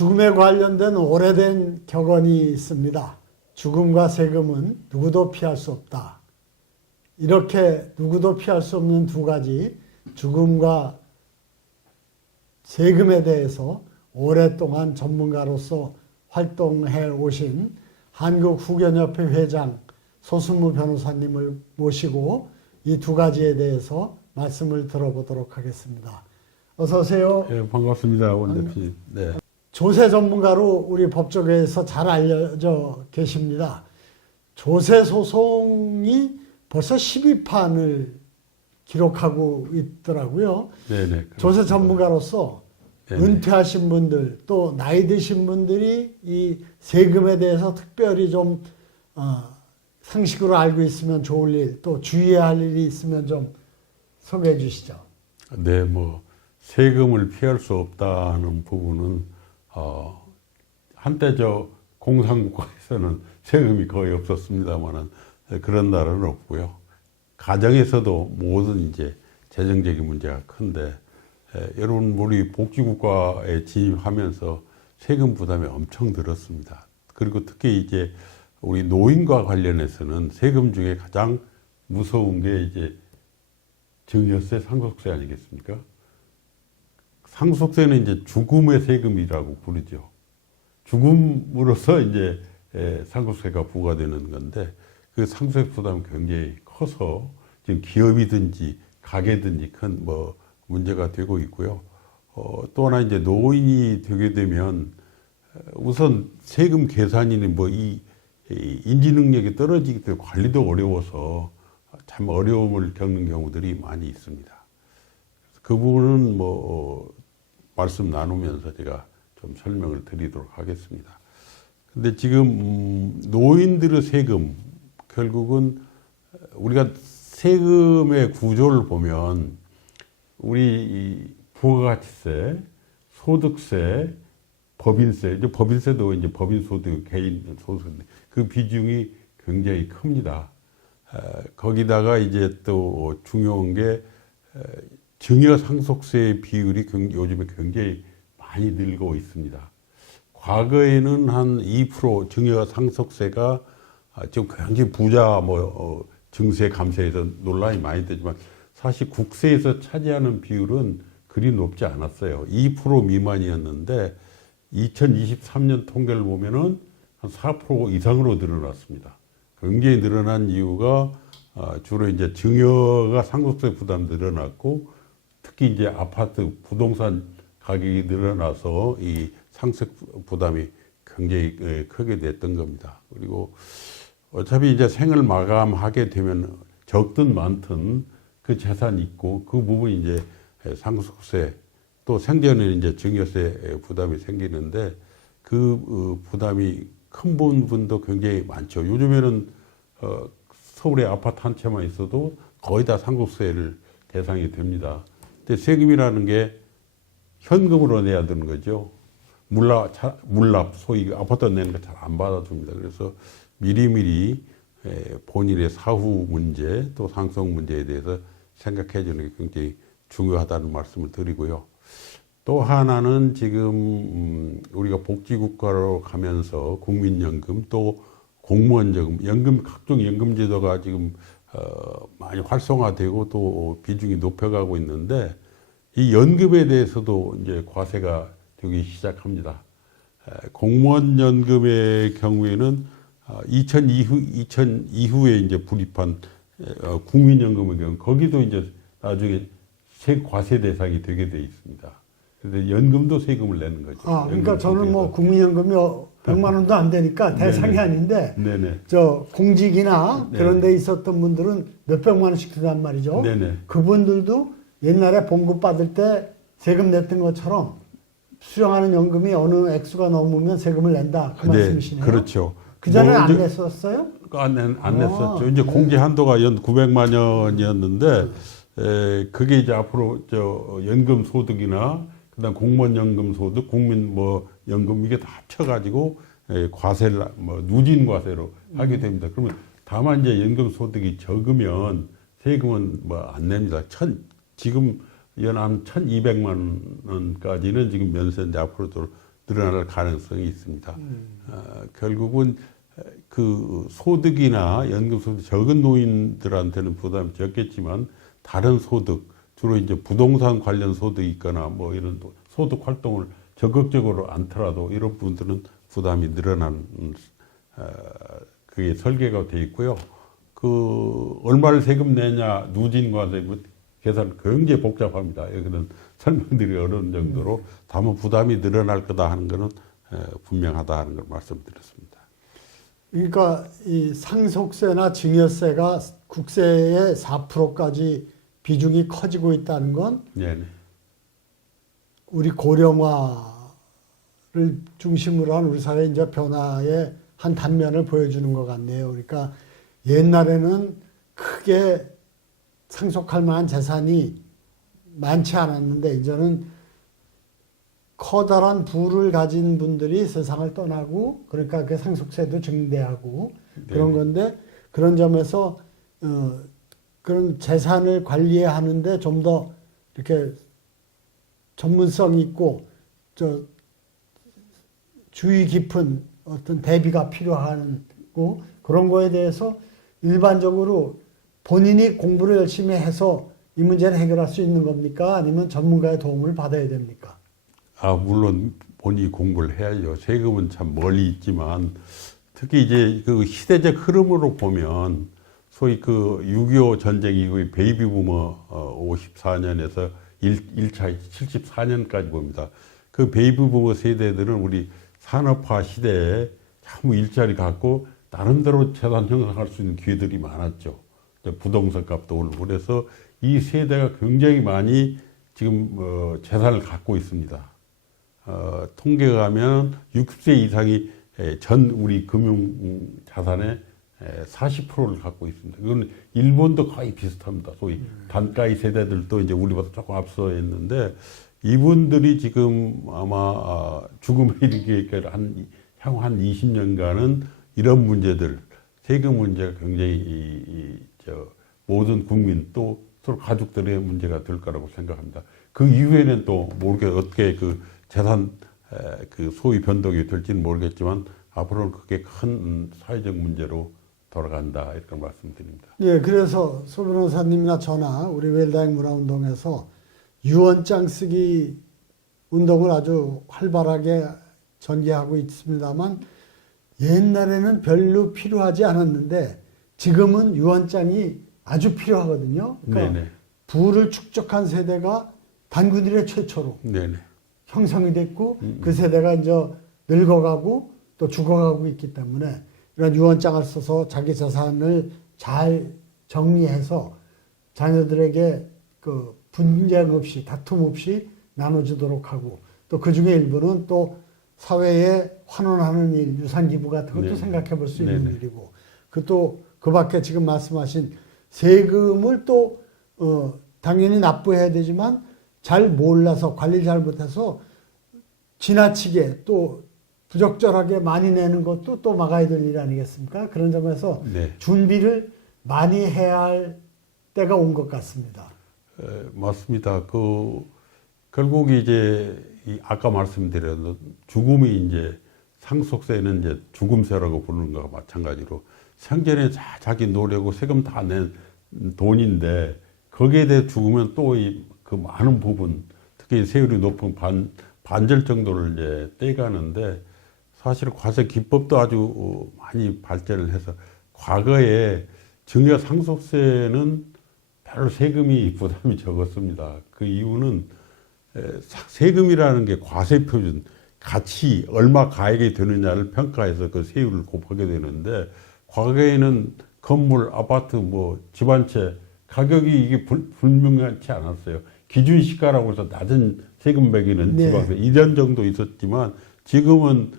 죽음에 관련된 오래된 격언이 있습니다. 죽음과 세금은 누구도 피할 수 없다. 이렇게 누구도 피할 수 없는 두 가지 죽음과 세금에 대해서 오랫동안 전문가로서 활동해 오신 한국후견협회 회장 소승무 변호사님을 모시고 이 두 가지에 대해서 말씀을 들어보도록 하겠습니다. 어서 오세요. 네, 반갑습니다, 원 대표님. 네. 조세 전문가로 우리 법조계에서 잘 알려져 계십니다. 조세 소송이 벌써 12판을 기록하고 있더라고요. 네네. 조세 전문가로서 네네. 은퇴하신 분들 또 나이 드신 분들이 이 세금에 대해서 특별히 좀 상식으로 알고 있으면 좋을 일, 또 주의해야 할 일이 있으면 좀 소개해 주시죠. 네, 뭐 세금을 피할 수 없다는 부분은 한때 저 공산국가에서는 세금이 거의 없었습니다만은 그런 나라는 없고요. 가정에서도 모든 이제 재정적인 문제가 큰데 여러분 우리 복지국가에 진입하면서 세금 부담이 엄청 들었습니다. 그리고 특히 이제 우리 노인과 관련해서는 세금 중에 가장 무서운 게 이제 증여세, 상속세 아니겠습니까? 상속세는 이제 죽음의 세금이라고 부르죠. 죽음으로써 이제 상속세가 부과되는 건데 그 상속세 부담이 굉장히 커서 지금 기업이든지 가게든지 큰 뭐 문제가 되고 있고요. 또 하나 이제 노인이 되게 되면 우선 세금 계산이니 뭐 이 인지 능력이 떨어지기 때문에 관리도 어려워서 참 어려움을 겪는 경우들이 많이 있습니다. 그 부분은 뭐 말씀 나누면서 제가 좀 설명을 드리도록 하겠습니다. 근데 지금 노인들의 세금 결국은 우리가 세금의 구조를 보면 우리 부가가치세, 소득세, 법인세, 이제 법인세도 이제 법인소득, 개인 소득인데 그 비중이 굉장히 큽니다. 거기다가 이제 또 중요한 게 증여상속세 비율이 요즘에 굉장히 많이 늘고 있습니다. 과거에는 한 2% 증여상속세가 지금 굉장히 부자 증세 감세에서 논란이 많이 되지만 사실 국세에서 차지하는 비율은 그리 높지 않았어요. 2% 미만이었는데 2023년 통계를 보면은 한 4% 이상으로 늘어났습니다. 굉장히 늘어난 이유가 주로 이제 증여가 상속세 부담 늘어났고 특히 이제 아파트 부동산 가격이 늘어나서 이 상속 부담이 굉장히 크게 됐던 겁니다. 그리고 어차피 이제 생을 마감하게 되면 적든 많든 그 재산이 있고 그 부분이 이제 상속세 또 생전에는 이제 증여세 부담이 생기는데 그 부담이 큰 부분도 굉장히 많죠. 요즘에는 서울에 아파트 한 채만 있어도 거의 다 상속세를 대상이 됩니다. 근데 세금이라는 게 현금으로 내야 되는 거죠. 물납, 소위 아파트 내는 거 잘 안 받아줍니다. 그래서 미리미리 본인의 사후 문제 또 상속 문제에 대해서 생각해 주는 게 굉장히 중요하다는 말씀을 드리고요. 또 하나는 지금 우리가 복지국가로 가면서 국민연금 또 공무원연금, 각종 연금제도가 지금 많이 활성화되고 또 비중이 높여가고 있는데 이 연금에 대해서도 이제 과세가 되기 시작합니다. 공무원연금의 경우에는 2000 이후에 이제 불입한 국민연금의 경우 거기도 이제 나중에 과세 대상이 되게 돼 있습니다. 그래서 연금도 세금을 내는 거죠. 그러니까 저는 뭐 국민연금이 100만 원도 안 되니까 대상이 네네. 아닌데 네네. 저 공직이나 네. 그런 데 있었던 분들은 몇백만 원씩 드단 말이죠. 네네. 그분들도 옛날에 봉급 받을 때 세금 냈던 것처럼 수령하는 연금이 어느 액수가 넘으면 세금을 낸다. 그 말씀이시네요. 그렇죠. 그전에는 뭐 안 이제 냈었어요? 안 냈었죠. 이제 공제 한도가 연 900만 원이었는데 그게 이제 앞으로 저 연금 소득이나 그다음 공무원 연금 소득, 국민 뭐 연금 이게 다 합쳐가지고 과세를 뭐 누진 과세로 하게 됩니다. 그러면 다만 이제 연금 소득이 적으면 세금은 뭐 안 냅니다. 지금 연 한 1,200만 원까지는 지금 면세인데 앞으로도 늘어날 가능성이 있습니다. 결국은 그 소득이나 연금소득 적은 노인들한테는 부담이 적겠지만 다른 소득, 주로 이제 부동산 관련 소득이 있거나 뭐 이런 소득 활동을 적극적으로 않더라도 이런 분들은 부담이 늘어나는 그게 설계가 되어 있고요. 그 얼마를 세금 내냐 누진과세 계산 굉장히 복잡합니다. 여기는 설명드리기 어려운 정도로 다만 부담이 늘어날 거다 하는 것은 분명하다 하는 걸 말씀드렸습니다. 그러니까 이 상속세나 증여세가 국세의 4%까지 비중이 커지고 있다는 건 네네. 우리 고령화를 중심으로 한 우리 사회 이제 변화의 한 단면을 보여주는 것 같네요. 그러니까 옛날에는 크게 상속할 만한 재산이 많지 않았는데 이제는 커다란 부를 가진 분들이 세상을 떠나고 그러니까 그 상속세도 증대하고 그런 건데 그런 점에서 그런 재산을 관리하는데 좀 더 이렇게 전문성 있고 주의 깊은 어떤 대비가 필요하고 그런 거에 대해서 일반적으로 본인이 공부를 열심히 해서 이 문제를 해결할 수 있는 겁니까? 아니면 전문가의 도움을 받아야 됩니까? 물론 본인이 공부를 해야죠. 세금은 참 멀리 있지만 특히 이제 그 시대적 흐름으로 보면 소위 그 6.25 전쟁 이후의 베이비 부머 54년에서 1차 74년까지 봅니다. 그 베이비 부머 세대들은 우리 산업화 시대에 참 일자리 갖고 나름대로 재산 형성할 수 있는 기회들이 많았죠. 부동산 값도 오르고 그래서 이 세대가 굉장히 많이 지금 재산을 갖고 있습니다. 통계가 가면 60세 이상이 전 우리 금융 자산의 40%를 갖고 있습니다. 이건 일본도 거의 비슷합니다. 소위 단가이 세대들도 이제 우리보다 조금 앞서 있는데 이분들이 지금 아마 죽음에 이르게 향후 한 20년간은 이런 문제들, 세금 문제가 굉장히 모든 국민 또 서로 가족들의 문제가 될 거라고 생각합니다. 그 이후에는 또 모르게 어떻게 그 재산 그 소위 변동이 될지는 모르겠지만 앞으로는 그게 큰 사회적 문제로 돌아간다 이렇게 말씀드립니다. 예, 그래서 소 변호사님이나 저나 우리 웰다잉 문화운동에서 유언장 쓰기 운동을 아주 활발하게 전개하고 있습니다만 옛날에는 별로 필요하지 않았는데 지금은 유언장이 아주 필요하거든요. 그러니까 네네. 부를 축적한 세대가 단군 이래 최초로 네네. 형성이 됐고 그 세대가 이제 늙어가고 또 죽어가고 있기 때문에 이런 유언장을 써서 자기 재산을 잘 정리해서 자녀들에게 그 분쟁 없이 다툼 없이 나눠주도록 하고 또 그 중에 일부는 또 사회에 환원하는 일, 유산 기부 같은 것도 네네. 생각해 볼 수 있는 네네. 일이고 그 밖에 지금 말씀하신 세금을 또 당연히 납부해야 되지만 잘 몰라서 관리 잘못해서 지나치게 또 부적절하게 많이 내는 것도 또 막아야 될 일 아니겠습니까? 그런 점에서 네. 준비를 많이 해야 할 때가 온 것 같습니다. 맞습니다. 결국 이제 아까 말씀드렸던 죽음이 이제 상속세는 이제 죽음세라고 부르는 거와 마찬가지로 생전에 자기 노력하고 세금 다 낸 돈인데 거기에 대해 죽으면 또 그 많은 부분 특히 세율이 높은 반절 정도를 이제 떼가는데 사실 과세 기법도 아주 많이 발전을 해서 과거에 증여 상속세는 별로 세금이 부담이 적었습니다. 그 이유는 세금이라는 게 과세 표준 가치 얼마 가액이 되느냐를 평가해서 그 세율을 곱하게 되는데 과거에는 건물, 아파트, 집 한 채 가격이 이게 불명확치 않았어요. 기준 시가라고 해서 낮은 세금 매기는 네. 지방세 1년 정도 있었지만 지금은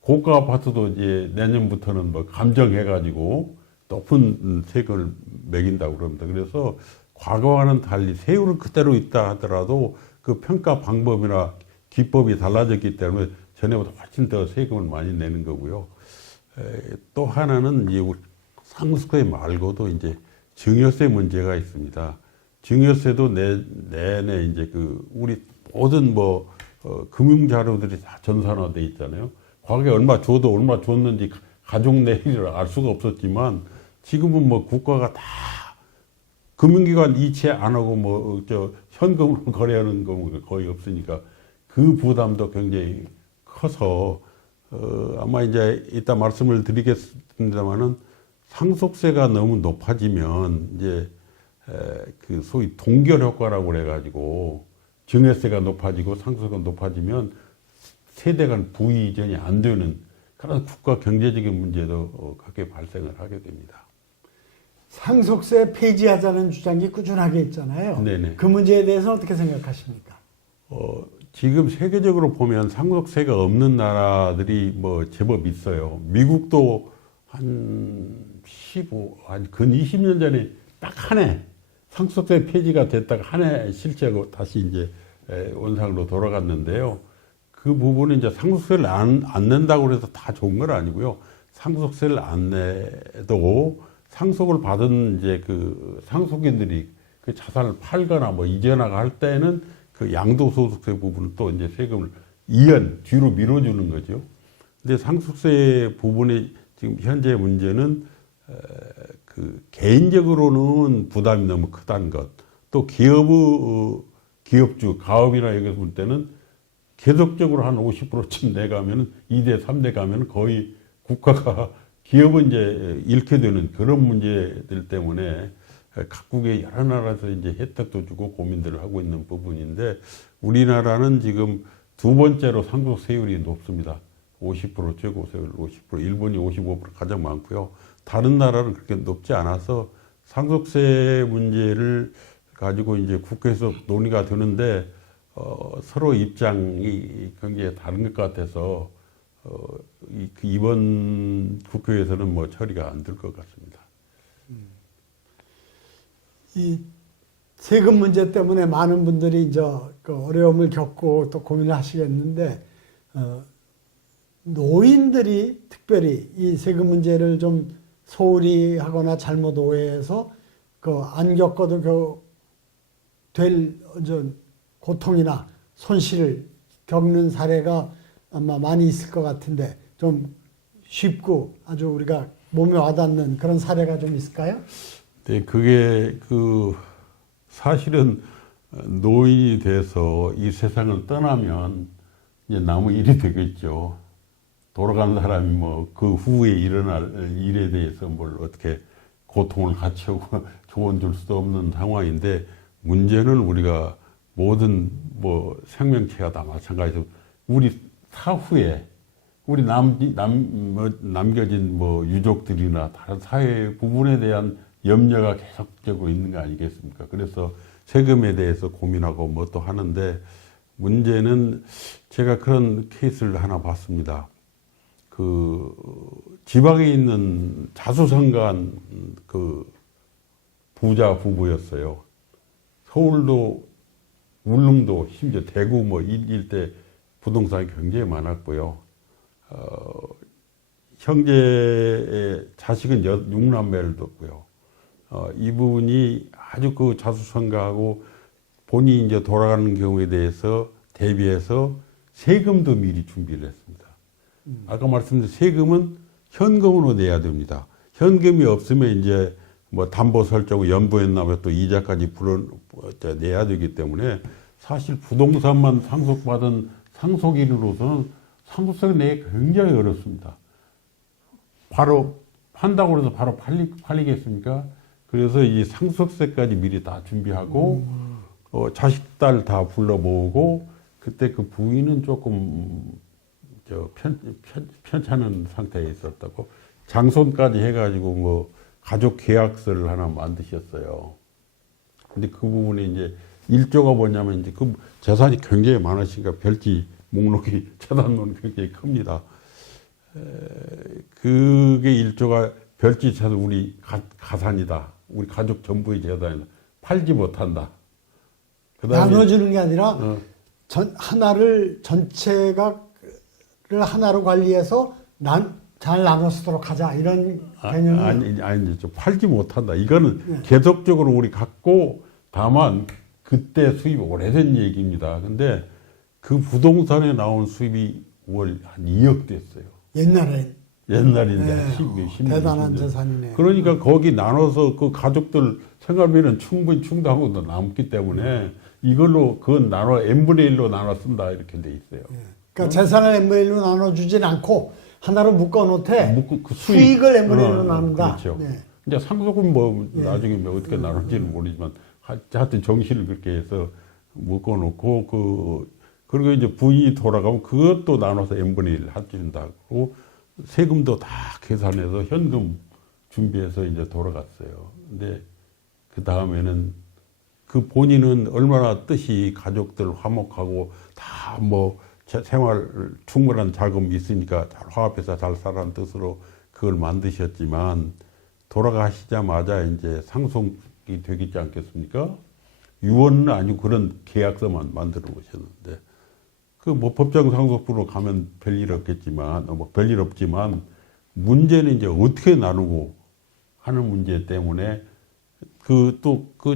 고가 아파트도 이제 내년부터는 감정해가지고 높은 세금을 매긴다고 그럽니다. 그래서 과거와는 달리 세율은 그대로 있다 하더라도 그 평가 방법이나 기법이 달라졌기 때문에 전에보다 훨씬 더 세금을 많이 내는 거고요. 또 하나는 이제 상속세 말고도 이제 증여세 문제가 있습니다. 증여세도 내내 이제 우리 모든 금융 자료들이 다 전산화돼 있잖아요. 과거에 얼마 줘도 얼마 줬는지 가족 내일을 알 수가 없었지만 지금은 뭐 국가가 다 금융기관 이체 안 하고 뭐 현금으로 거래하는 경우가 거의 없으니까 그 부담도 굉장히 커서 아마 이제 이따 말씀을 드리겠습니다만은 상속세가 너무 높아지면 이제 그 소위 동결 효과라고 그래가지고 증여세가 높아지고 상속세가 높아지면 세대 간 부의 이전이 안 되는 그런 국가 경제적인 문제도 크게 발생을 하게 됩니다. 상속세 폐지하자는 주장이 꾸준하게 있잖아요. 네네. 그 문제에 대해서 어떻게 생각하십니까? 지금 세계적으로 보면 상속세가 없는 나라들이 뭐 제법 있어요. 미국도 한 근 20년 전에 딱 한 해 상속세 폐지가 됐다가 한 해 실제하고 다시 이제 원상으로 돌아갔는데요. 그 부분은 이제 상속세를 안 낸다고 해서 다 좋은 건 아니고요. 상속세를 안 내도 상속을 받은 이제 그 상속인들이 그 자산을 팔거나 뭐 이전하거나 할 때는 그 양도소득세 부분은 또 이제 세금을 뒤로 밀어주는 거죠. 근데 상속세 부분이 지금 현재 문제는 그 개인적으로는 부담이 너무 크다는 것, 또 기업주, 가업이나 여기서 볼 때는 계속적으로 한 50%쯤 내가면은 2대, 3대 가면은 거의 국가가 기업은 이제 잃게 되는 그런 문제들 때문에 각국의 여러 나라에서 이제 혜택도 주고 고민들을 하고 있는 부분인데 우리나라는 지금 두 번째로 상속세율이 높습니다. 50% 최고세율 50%, 일본이 55% 가장 많고요. 다른 나라는 그렇게 높지 않아서 상속세 문제를 가지고 이제 국회에서 논의가 되는데 서로 입장이 굉장히 다른 것 같아서 이번 국회에서는 뭐 처리가 안 될 것 같습니다. 이 세금 문제 때문에 많은 분들이 이제 그 어려움을 겪고 또 고민을 하시겠는데 노인들이 특별히 이 세금 문제를 좀 소홀히 하거나 잘못 오해해서 그 안 겪어도 될 고통이나 손실을 겪는 사례가 아마 많이 있을 것 같은데 좀 쉽고 아주 우리가 몸에 와닿는 그런 사례가 좀 있을까요? 네, 그게 사실은 노인이 돼서 이 세상을 떠나면 이제 남의 일이 되겠죠. 돌아가는 사람이 뭐 그 후에 일어날 일에 대해서 뭘 어떻게 고통을 같이 하고 조언 줄 수도 없는 상황인데 문제는 우리가 모든 뭐 생명체가 다 마찬가지로 우리 사후에 우리 남겨진 뭐 유족들이나 다른 사회 부분에 대한 염려가 계속적으로 있는 거 아니겠습니까? 그래서 세금에 대해서 고민하고 뭐 또 하는데 문제는 제가 그런 케이스를 하나 봤습니다. 그 지방에 있는 자수성가한 그 부자 부부였어요. 서울도 울릉도 심지어 대구 뭐 일대 부동산이 굉장히 많았고요. 형제의 자식은 6남매를 뒀고요. 이분이 아주 그 자수성가하고 본인이 이제 돌아가는 경우에 대해서 대비해서 세금도 미리 준비를 했습니다. 아까 말씀드린 세금은 현금으로 내야 됩니다. 현금이 없으면 이제 뭐 담보 설정, 연부했나면 또 이자까지 내야 되기 때문에 사실 부동산만 상속받은 상속인으로서는 상속세를 내기 굉장히 어렵습니다. 바로 판다고 해서 바로 팔리겠습니까? 그래서 이 상속세까지 미리 다 준비하고 자식 딸 다 불러 모으고 그때 그 부인은 조금 편찮은 상태에 있었다고 장손까지 해가지고 뭐 가족 계약서를 하나 만드셨어요. 근데 그 부분에 이제 일조가 뭐냐면 이제 그 재산이 굉장히 많으시니까 별지 목록이 재산은 굉장히 큽니다. 그게 일조가 별지 재산 우리 가산이다. 우리 가족 전부의 재산이다. 팔지 못한다. 나눠주는 게 아니라 하나를 전체를 하나로 관리해서 잘 나눠 쓰도록 하자 이런 개념이 아니 좀 팔지 못한다. 이거는 계속적으로 우리 갖고 다만 그때 수입이 오래된 얘기입니다. 근데 그 부동산에 나온 수입이 월 한 2억 됐어요. 옛날엔 옛날인데 네, 10년. 대단한 재산이네요. 그러니까 거기 나눠서 그 가족들 생활비는 충분히 충당하고 남기 때문에 이걸로 그건 나눠 n분의 1로 나눠 쓴다 이렇게 돼 있어요. 그러니까 재산을 n분의 1로 나눠주진 않고 하나로 묶어놓되 묶고 그 수익을 n분의 1로 나눈다. 그렇죠. 네. 이제 상속은 뭐 예. 나중에 뭐 어떻게 나눌지는 모르지만 하여튼 정신을 그렇게 해서 묶어놓고 그리고 이제 부인이 돌아가면 그것도 나눠서 n분의 1 합친다고 세금도 다 계산해서 현금 준비해서 이제 돌아갔어요. 근데 그 다음에는 그 본인은 얼마나 뜻이 가족들 화목하고 다 뭐 생활 충분한 자금이 있으니까 잘 화합해서 잘 살라는 뜻으로 그걸 만드셨지만 돌아가시자마자 이제 상속이 되겠지 않겠습니까? 유언은 아니고 그런 계약서만 만들어 오셨는데 그 뭐 법정 상속부로 가면 별일 없겠지만 뭐 별일 없지만 문제는 이제 어떻게 나누고 하는 문제 때문에 그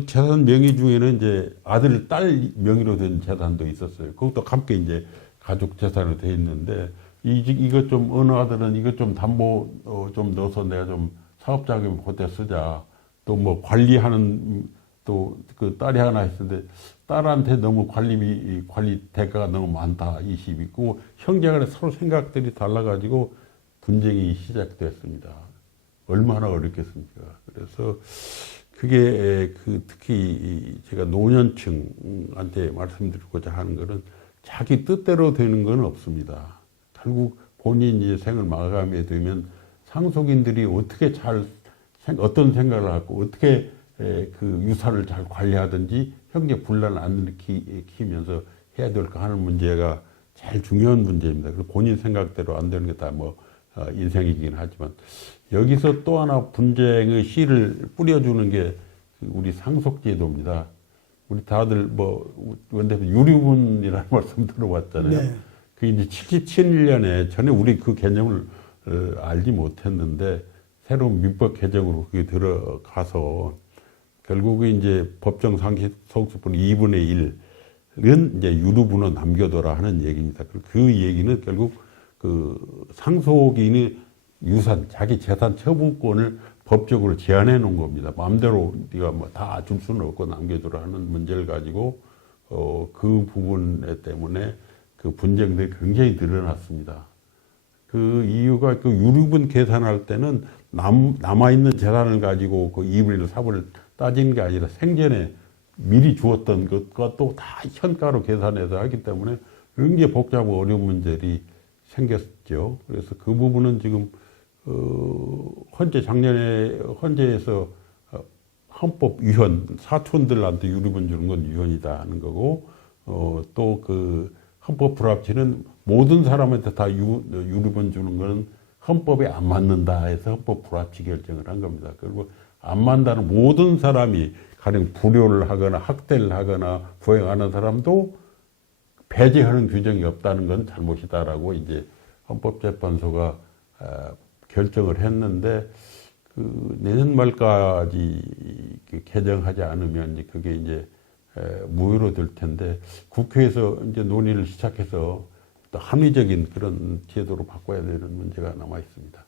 재산 명의 중에는 이제 아들, 딸 명의로 된 재산도 있었어요. 그것도 함께 이제 가족 재산으로 돼 있는데 이것 좀 어느 아들은 이것 좀 담보 좀 넣어서 내가 좀 사업 자금 그때 쓰자. 또 뭐 관리하는 또 그 딸이 하나 있었는데 딸한테 너무 관리 대가가 너무 많다. 20 있고 형제간에 서로 생각들이 달라가지고 분쟁이 시작됐습니다. 얼마나 어렵겠습니까? 그래서 그게 특히 제가 노년층한테 말씀드리고자 하는 것은 자기 뜻대로 되는 건 없습니다. 결국 본인이 생을 마감에 되면 상속인들이 어떻게 어떤 생각을 갖고 어떻게 그 유산을 잘 관리하든지 형제 분란을 안 일으키면서 해야 될까 하는 문제가 제일 중요한 문제입니다. 그리고 본인 생각대로 안 되는 게 다 뭐 인생이긴 하지만 여기서 또 하나 분쟁의 씨를 뿌려주는 게 우리 상속제도입니다. 우리 다들 뭐 원대표 유류분이라는 말씀 들어봤잖아요. 네. 그 이제 77년에 전에 우리 그 개념을 알지 못했는데 새로운 민법 개정으로 그게 들어가서 결국은 이제 법정 상속분 2분의 1은 이제 유류분으로 남겨둬라 하는 얘기입니다. 그 얘기는 결국 그 상속인이 유산, 자기 재산 처분권을 법적으로 제한해 놓은 겁니다. 마음대로 네가 뭐 다 줄 수는 없고 남겨두라 하는 문제를 가지고 그 부분 때문에 그 분쟁들이 굉장히 늘어났습니다. 그 이유가 그 유류분 계산할 때는 남아있는 재산을 가지고 그 2분의 1, 4분을 따지는 게 아니라 생전에 미리 주었던 것과 또 다 현가로 계산해서 하기 때문에 굉장히 복잡하고 어려운 문제들이 생겼죠. 그래서 그 부분은 지금 작년에 헌재에서 헌법 위헌, 사촌들한테 유류분 주는 건 위헌이다 하는 거고, 또 그 헌법 불합치는 모든 사람한테 다 유류분 주는 건 헌법에 안 맞는다 해서 헌법 불합치 결정을 한 겁니다. 그리고 안 맞는다는 모든 사람이 가령 불효를 하거나 학대를 하거나 부행하는 사람도 배제하는 규정이 없다는 건 잘못이다라고 이제 헌법재판소가 결정을 했는데 그 내년 말까지 개정하지 않으면 이제 그게 이제 무효로 될 텐데 국회에서 이제 논의를 시작해서 또 합리적인 그런 제도로 바꿔야 되는 문제가 남아 있습니다.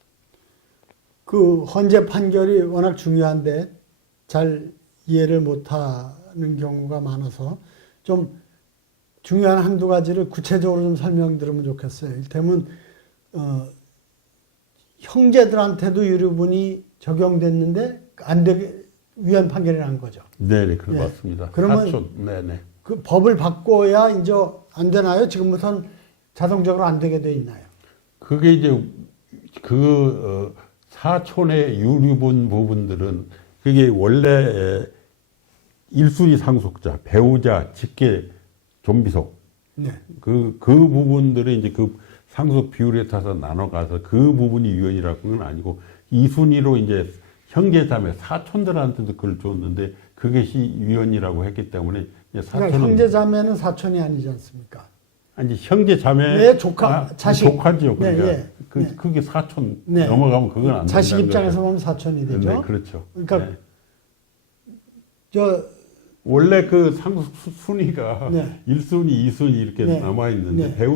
그 헌재 판결이 워낙 중요한데 잘 이해를 못하는 경우가 많아서 좀 중요한 한두 가지를 구체적으로 좀 설명드리면 좋겠어요. 이를테면 형제들한테도 유류분이 적용됐는데 안 되게 위헌 판결이 난 거죠. 네네, 그런 네. 것 같습니다. 그러면 사촌, 네네. 그 법을 바꿔야 이제 안 되나요? 지금부터는 자동적으로 안 되게 돼 있나요? 그게 이제 사촌의 유류분 부분들은 그게 원래 1순위 상속자, 배우자, 직계, 좀비속 네. 그 부분들은 이제 그 상속 비율에 따라서 나눠가서 그 부분이 위헌이라고는 아니고 2순위로 이제 형제자매, 사촌들한테도 그걸 줬는데 그것이 위헌이라고 했기 때문에 사촌은 그러니까 형제자매는 사촌이 아니지 않습니까? 아니 형제자매 네, 조카, 자식. 조카죠. 그러니까 네, 네. 그게 사촌 네. 넘어가면 그건 안 자식 된다는 입장에서 거죠. 보면 사촌이 되죠. 네, 그렇죠. 그러니까 네. 저 원래 그 상속 순위가 네. 1순위, 2순위 이렇게 네. 남아 있는데 네.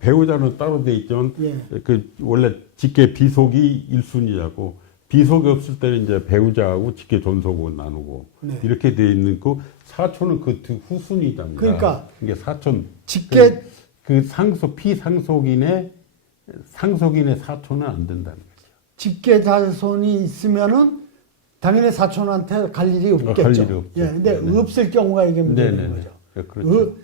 배우자는 따로 돼 있지만 예. 그 원래 직계 비속이 1순위하고 비속이 없을 때는 이제 배우자하고 직계 존속을 나누고 네. 이렇게 돼 있는 그 사촌은 그 후순위답니다. 그러니까 이게 사촌 직계 그 상속 피상속인의 사촌은 안 된다는 거죠. 직계 자손이 있으면은 당연히 사촌한테 갈 일이 없겠죠. 갈 일이 없죠. 예, 근데 네네. 없을 경우가 이게 문제인 네네네. 거죠. 그렇죠.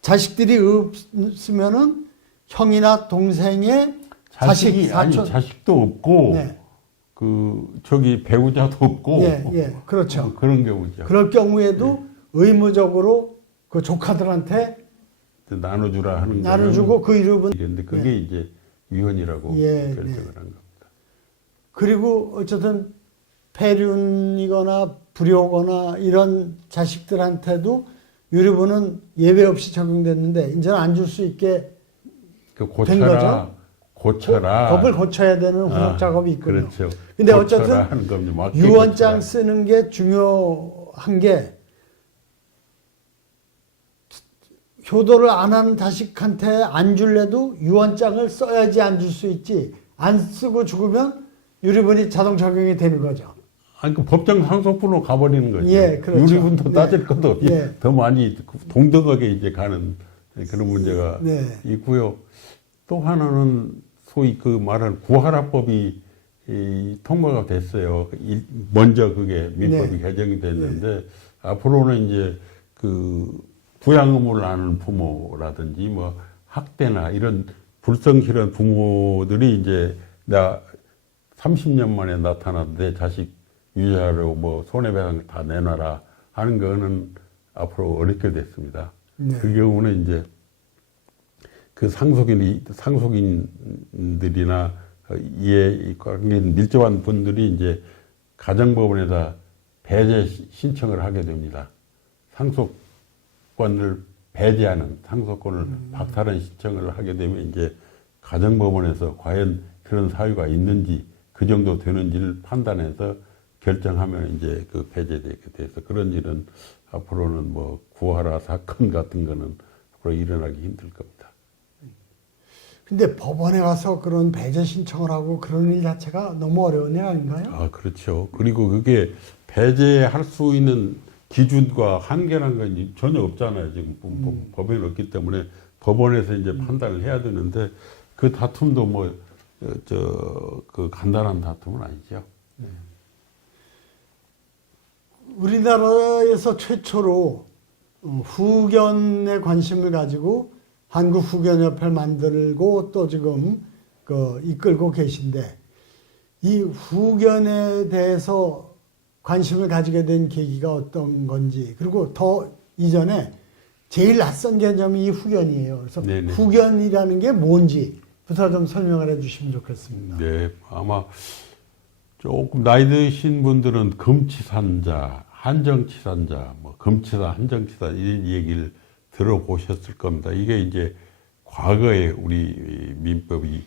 자식들이 없으면은 형이나 동생의 자식 사촌. 자식도 없고 네. 저기 배우자도 없고 예, 그렇죠. 그런 경우죠. 그럴 경우에도 의무적으로 그 조카들한테 나눠주라 하는 나눠주고 그 이름은 근데 그게 이제 위헌이라고 예, 결정을 네. 한 겁니다. 그리고 어쨌든 폐륜이거나 불효거나 이런 자식들한테도 유류분은 예외 없이 적용됐는데 이제는 안 줄 수 있게 그 된 거죠. 고쳐라. 법을 고쳐야 되는 후속 작업이 있군요. 그렇죠. 근데 고쳐라 어쨌든 하는 겁니다. 맞게 유언장 고쳐라. 쓰는 게 중요한 게 효도를 안 하는 자식한테 안 줄래도 유언장을 써야지 안 줄 수 있지. 안 쓰고 죽으면 유류분이 자동 적용이 되는 거죠. 아니 그 법정 상속분으로 가버리는 거죠. 예, 그렇죠. 유리분도 따질 것도 없이 예. 더 많이 동등하게 이제 가는 그런 문제가 네. 있고요. 또 하나는 소위 그 말하는 구하라법이 통과가 됐어요. 먼저 그게 민법이 네. 개정이 됐는데 앞으로는 이제 그 부양 의무를 아는 부모라든지 뭐 학대나 이런 불성실한 부모들이 이제 나 30년 만에 나타났는데 자식 유죄하려고 뭐 손해배상 다 내놔라 하는 거는 앞으로 어렵게 됐습니다. 네. 그 경우는 이제 그 상속인들이나 이에 관계된 밀접한 분들이 이제 가정법원에다 배제 신청을 하게 됩니다. 상속권을 배제하는 상속권을 박탈한 신청을 하게 되면 이제 가정법원에서 과연 그런 사유가 있는지 그 정도 되는지를 판단해서 결정하면 이제 그 배제되게 돼서 그런 일은 앞으로는 뭐 구하라 사건 같은 거는 앞으로 일어나기 힘들 겁니다. 근데 법원에 가서 그런 배제 신청을 하고 그런 일 자체가 너무 어려운 일 아닌가요? 아, 그렇죠. 그리고 그게 배제할 수 있는 기준과 한계란 건 전혀 없잖아요. 지금 법에는 없기 때문에 법원에서 이제 판단을 해야 되는데 그 다툼도 그 간단한 다툼은 아니죠. 우리나라에서 최초로 후견에 관심을 가지고 한국 후견협회를 만들고 또 지금 이끌고 계신데 이 후견에 대해서 관심을 가지게 된 계기가 어떤 건지 그리고 더 이전에 제일 낯선 개념이 이 후견이에요. 그래서 네네. 후견이라는 게 뭔지부터 좀 설명을 해주시면 좋겠습니다. 네, 아마 조금 나이 드신 분들은 금치산자, 한정치산자, 뭐 금치사, 한정치사 이 얘기를 들어보셨을 겁니다. 이게 이제 과거에 우리 민법이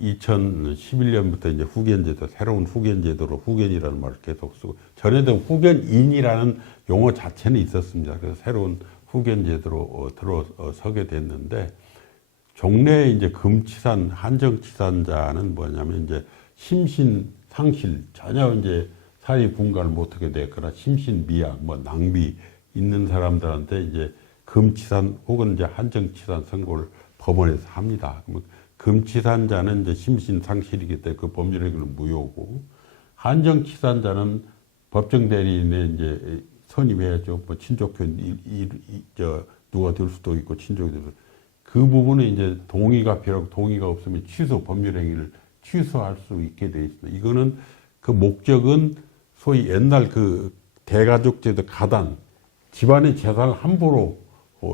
2011년부터 이제 후견제도, 새로운 후견제도로 후견이라는 말을 계속 쓰고, 전에도 후견인이라는 용어 자체는 있었습니다. 그래서 새로운 후견제도로 들어서게 됐는데, 종래에 이제 금치산, 한정치산자는 뭐냐면 이제 심신, 상실, 전혀 이제 사회 분간을 못하게 됐거나 심신미약, 뭐 낭비 있는 사람들한테 이제 금치산 혹은 이제 한정치산 선고를 법원에서 합니다. 금치산자는 이제 심신상실이기 때문에 그 법률행위는 무효고, 한정치산자는 법정 대리인에 이제 선임해야죠. 뭐 친족편 누가 될 수도 있고 친족이 될 수도 있고. 그 부분은 이제 동의가 필요하고 동의가 없으면 법률행위를 취소할 수 있게 되어 있습니다. 이거는 그 목적은 소위 옛날 그 대가족제도 가단, 집안의 재산을 함부로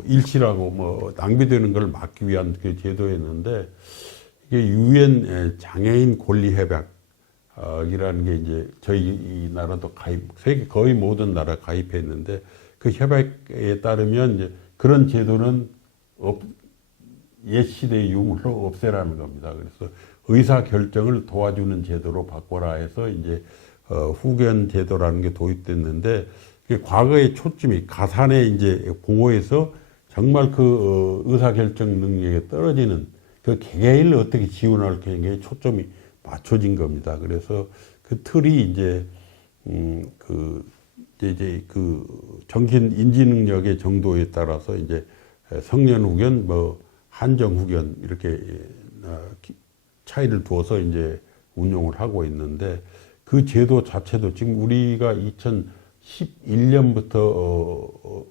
일치라고 뭐 낭비되는 걸 막기 위한 그 제도였는데, 이게 유엔 장애인 권리 협약이라는 게 이제 저희 이 나라도 세계 거의 모든 나라 가입했는데, 그 협약에 따르면 이제 그런 제도는 옛 시대의 유물로 없애라는 겁니다. 그래서 의사 결정을 도와주는 제도로 바꿔라 해서 이제 후견 제도라는 게 도입됐는데, 과거의 초점이 가산에 이제 공호에서 정말 그 의사결정 능력이 떨어지는 그 개개인을 어떻게 지원할 게 초점이 맞춰진 겁니다. 그래서 그 틀이 이제 그 정신 인지 능력의 정도에 따라서 이제 성년 후견, 뭐 한정 후견 이렇게 차이를 두어서 이제 운용을 하고 있는데 그 제도 자체도 지금 우리가 2011년부터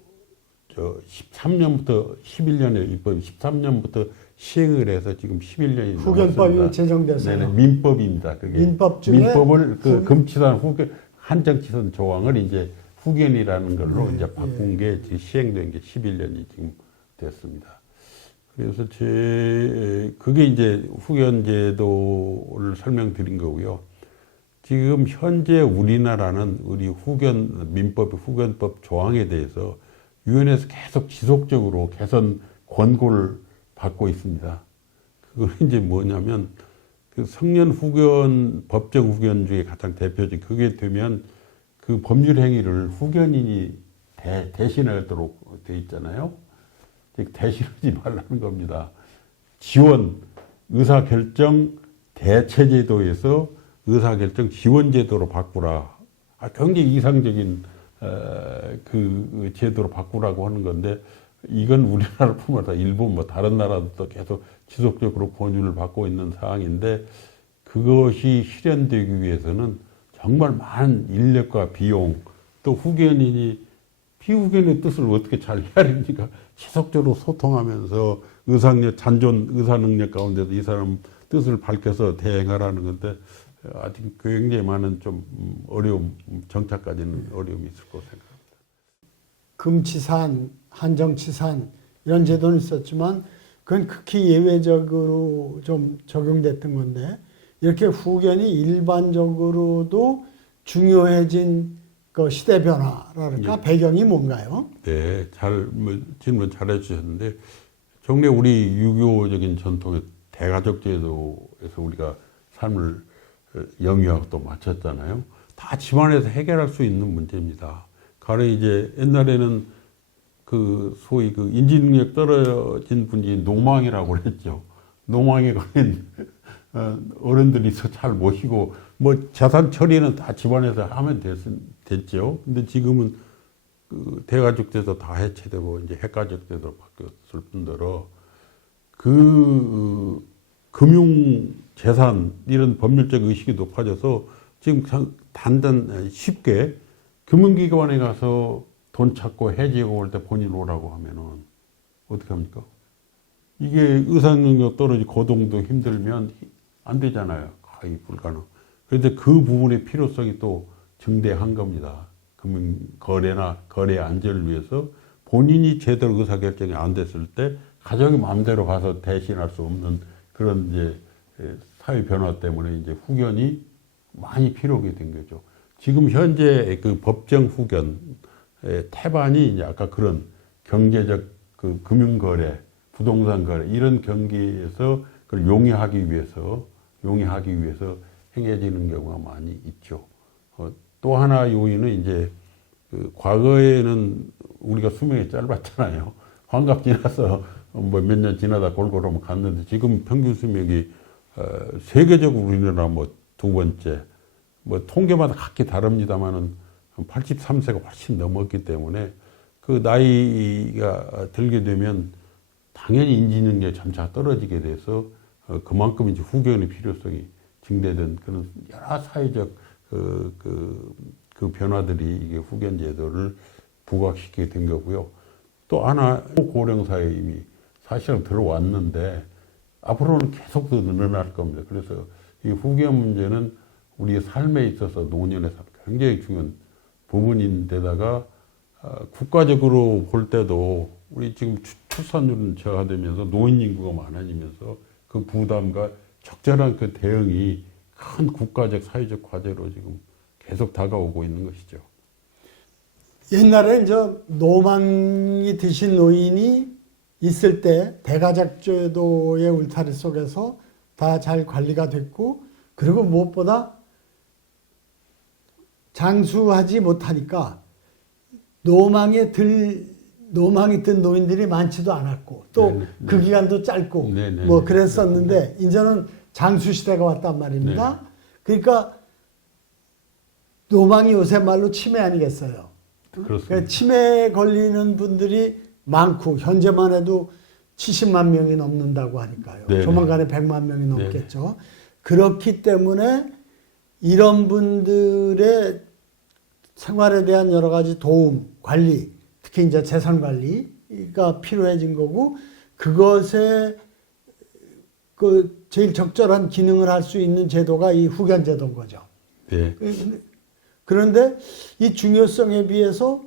13년부터 11년에 입법, 13년부터 시행을 해서 지금 11년이 후견법이 제정돼서요. 네네, 민법입니다. 그게 민법 중에 민법을 그 금치산 후견 한정치산 조항을 이제 후견이라는 걸로 이제 바꾼 게 지금 시행된 게 11년이 지금 됐습니다. 그래서 그게 이제 후견 제도를 설명드린 거고요. 지금 현재 우리나라는 우리 후견법 조항에 대해서 유엔에서 계속 지속적으로 개선 권고를 받고 있습니다. 그건 이제 뭐냐면 그 성년 후견, 법정 후견 중에 가장 대표적인 그게 되면 그 법률 행위를 후견인이 대신하도록 돼 있잖아요. 대신하지 말라는 겁니다. 지원, 의사결정 대체제도에서 의사결정 지원제도로 바꾸라. 굉장히 이상적인 그 제도로 바꾸라고 하는 건데 이건 우리나라뿐만 아니라 일본 뭐 다른 나라도 계속 지속적으로 권유를 받고 있는 사항인데 그것이 실현되기 위해서는 정말 많은 인력과 비용 또 후견인이 피후견의 뜻을 어떻게 잘 헤아립니까? 지속적으로 소통하면서 잔존 의사 능력 가운데도 이 사람 뜻을 밝혀서 대행하라는 건데 아직 굉장히 많은 좀 어려움, 정착까지는 어려움이 있을 거라고 생각합니다. 금치산, 한정치산 이런 제도는 있었지만 그건 극히 예외적으로 좀 적용됐던 건데 이렇게 후견이 일반적으로도 중요해진 그 시대 변화랄까 배경이 뭔가요? 네, 질문 잘해 주셨는데 정말 우리 유교적인 전통의 대가족 제도에서 우리가 삶을 영유하고 또 마쳤잖아요. 다 집안에서 해결할 수 있는 문제입니다. 가령 이제 옛날에는 그 소위 그 인지 능력 떨어진 분이 노망이라고 그랬죠. 노망에 관한 어른들이 있어 잘 모시고 뭐 재산 처리는 다 집안에서 하면 됐죠. 근데 지금은 그 대가족 제도 다 해체되고 이제 핵가족 제도로 바뀌었을 뿐더러 그 금융 재산 이런 법률적 의식이 높아져서 지금 쉽게 금융기관에 가서 돈 찾고 해지하고 올 때 본인 오라고 하면은 어떻게 합니까? 이게 의사능력 떨어지고 거동도 힘들면 안 되잖아요. 거의 불가능. 그런데 그 부분의 필요성이 또 증대한 겁니다. 금융 거래 안전을 위해서 본인이 제대로 의사결정이 안 됐을 때 가정이 마음대로 가서 대신할 수 없는 그런 이제 사회 변화 때문에 이제 후견이 많이 필요하게 된 거죠. 지금 현재 그 법정 후견 태반이 이제 아까 그런 경제적 그 금융 거래, 부동산 거래 이런 경기에서 그걸 용이하기 위해서 행해지는 경우가 많이 있죠. 또 하나 요인은 이제 그 과거에는 우리가 수명이 짧았잖아요. 환갑 지나서 뭐 몇 년 지나다 골고루 갔는데 지금 평균 수명이 세계적으로 우리나라 뭐 두 번째 뭐 통계마다 각기 다릅니다만은 83세가 훨씬 넘었기 때문에 그 나이가 들게 되면 당연히 인지 능력이 점차 떨어지게 돼서 그만큼 이제 후견의 필요성이 증대된 그런 여러 사회적 그 변화들이 이게 후견 제도를 부각시키게 된 거고요. 또 하나 고령 사회에 이미 사실은 들어왔는데 앞으로는 계속 더 늘어날 겁니다. 그래서 이 후견 문제는 우리의 삶에 있어서 노년에 굉장히 중요한 부분인데다가 국가적으로 볼 때도 우리 지금 출산율은 저하되면서 노인 인구가 많아지면서 그 부담과 적절한 그 대응이 큰 국가적 사회적 과제로 지금 계속 다가오고 있는 것이죠. 옛날에 이제 노망이 드신 노인이 있을 때 대가족 제도의 울타리 속에서 다 잘 관리가 됐고 그리고 무엇보다 장수하지 못하니까 노망이 든 노인들이 많지도 않았고 또 그 기간도 짧고 뭐 그랬었는데 이제는 장수 시대가 왔단 말입니다. 그러니까 노망이 요새 말로 치매 아니겠어요? 그렇습니다. 그러니까 치매에 걸리는 분들이 많고 현재만 해도 70만 명이 넘는다고 하니까요. 네네. 조만간에 100만 명이 넘겠죠. 그렇기 때문에 이런 분들의 생활에 대한 여러 가지 도움, 관리, 특히 이제 재산 관리가 필요해진 거고 그것에 그 제일 적절한 기능을 할 수 있는 제도가 이 후견 제도인 거죠. 네. 그런데 이 중요성에 비해서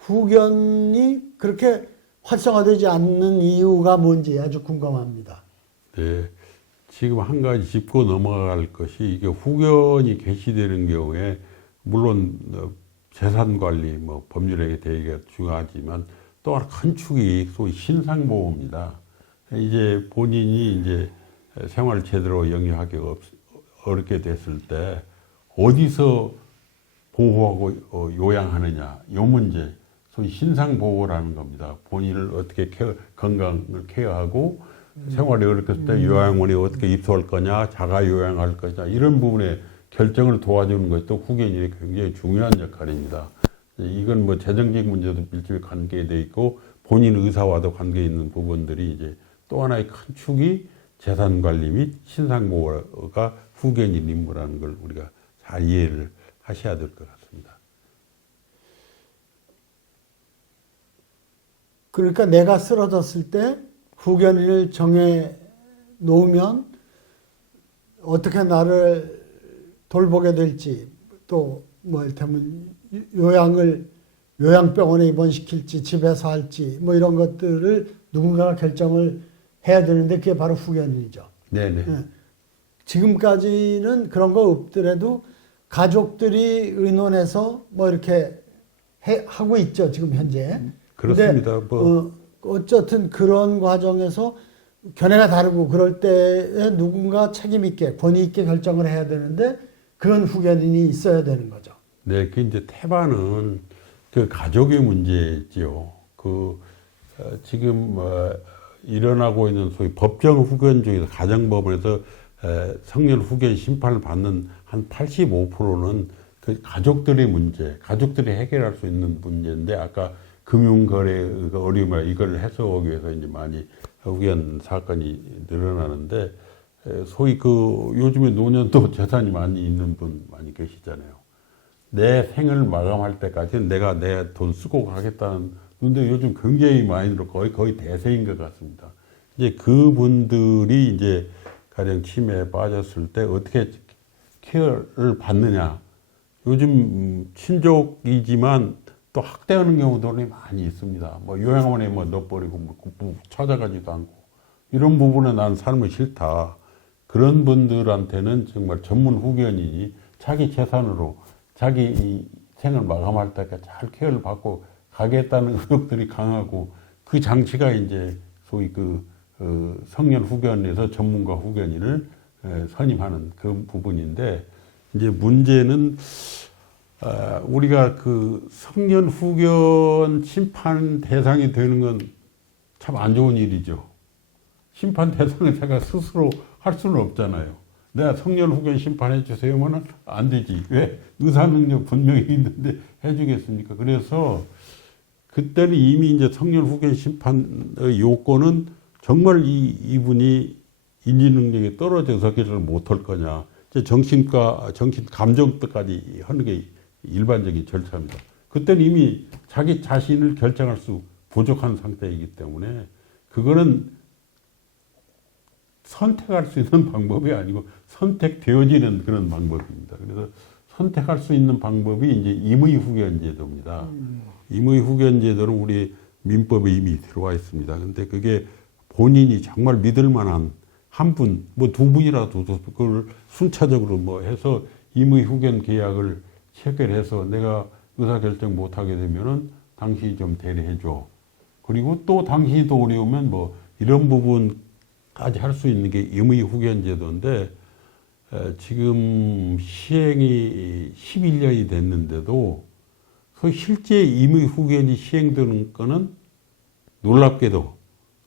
후견이 그렇게 활성화되지 않는 이유가 뭔지 아주 궁금합니다. 네. 지금 한 가지 짚고 넘어갈 것이 이게 후견이 개시되는 경우에 물론 재산 관리, 뭐 법률에 대해 중요하지만 또 하나 큰 축이 소위 신상보호입니다. 이제 본인이 이제 생활 제대로 영위하기 어렵게 됐을 때 어디서 보호하고 요양하느냐 이 문제, 소위 신상보호라는 겁니다. 본인을 어떻게 건강을 케어하고 생활이 어렵겠을 때 요양원에 어떻게 입소할 거냐, 자가 요양할 거냐 이런 부분에 결정을 도와주는 것도 후견인의 굉장히 중요한 역할입니다. 이건 뭐 재정적 문제도 밀접히 관계돼 있고 본인 의사와도 관계 있는 부분들이 이제 또 하나의 큰 축이 재산 관리 및 신상보호가 후견인 임무라는 걸 우리가 잘 이해를 하셔야 될 것 같습니다. 그러니까 내가 쓰러졌을 때 후견인을 정해 놓으면 어떻게 나를 돌보게 될지 또 뭐 이를테면 요양병원에 입원시킬지 집에서 할지 뭐 이런 것들을 누군가가 결정을 해야 되는데 그게 바로 후견인이죠. 네네. 예. 지금까지는 그런 거 없더라도 가족들이 의논해서 뭐 이렇게 하고 있죠. 지금 현재. 그렇습니다. 근데, 어쨌든 그런 과정에서 견해가 다르고 그럴 때에 누군가 책임 있게 권위 있게 결정을 해야 되는데 그런 후견인이 있어야 되는 거죠. 네, 그 이제 태반은 그 가족의 문제지요. 지금 일어나고 있는 소위 법정 후견 중에서 가정법원에서 성년 후견 심판을 받는 한 85%는 그 가족들의 문제, 가족들이 해결할 수 있는 문제인데 아까 금융거래 어려움을 이걸 해소하기 위해서 이제 많이 후견 사건이 늘어나는데 소위 요즘에 노년도 재산이 많이 있는 분 많이 계시잖아요. 내 생을 마감할 때까지 내가 내 돈 쓰고 가겠다는 근데 요즘 굉장히 많이 늘어 거의 대세인 것 같습니다. 이제 그분들이 이제 가령 치매에 빠졌을 때 어떻게 케어를 받느냐. 요즘 친족이지만 또 학대하는 경우도 많이 있습니다. 뭐 요양원에 뭐 넣어버리고 뭐 찾아가지도 않고 이런 부분에 난 삶이 싫다. 그런 분들한테는 정말 전문 후견인이 자기 재산으로 자기 이 생을 마감할 때까지 잘 케어를 받고 가겠다는 의욕들이 강하고 그 장치가 이제 소위 성년 후견에서 전문가 후견인을 선임하는 그 부분인데 이제 문제는 우리가 성년 후견 심판 대상이 되는 건 참 안 좋은 일이죠. 심판 대상을 제가 스스로 할 수는 없잖아요. 내가 성년 후견 심판해 주세요면은 안 되지. 왜? 의사 능력 분명히 있는데 해주겠습니까? 그래서 그때는 이미 이제 성년 후견 심판의 요건은 정말 이분이 인지 능력이 떨어져서 그걸 못할 거냐. 이제 정신 감정까지 하는 게 일반적인 절차입니다. 그때는 이미 자기 자신을 결정할 수 부족한 상태이기 때문에 그거는 선택할 수 있는 방법이 아니고 선택되어지는 그런 방법입니다. 그래서 선택할 수 있는 방법이 이제 임의후견제도입니다. 임의후견제도는 우리 민법에 이미 들어와 있습니다. 근데 그게 본인이 정말 믿을 만한 한 분, 뭐 두 분이라도 그걸 순차적으로 뭐 해서 임의후견 계약을 체결해서 내가 의사결정 못하게 되면은 당신이 좀 대리해줘. 그리고 또 당신이 어려우면 뭐 이런 부분까지 할 수 있는 게 임의후견제도인데 지금 시행이 11년이 됐는데도 그 실제 임의 후견이 시행되는 건은 놀랍게도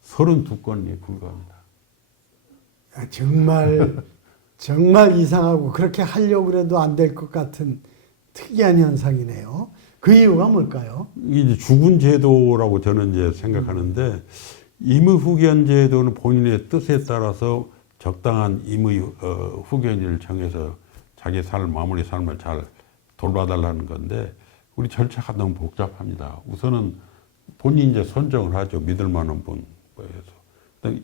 32건에 불과합니다. 아, 정말 이상하고 그렇게 하려고 해도 안 될 것 같은 특이한 현상이네요. 그 이유가 뭘까요? 이제 주군 제도라고 저는 이제 생각하는데 임의 후견 제도는 본인의 뜻에 따라서 적당한 임의 후견을 정해서 자기 마무리 삶을 잘 돌봐달라는 건데 우리 절차가 너무 복잡합니다. 우선은 본인이 이제 선정을 하죠. 믿을 만한 분 해서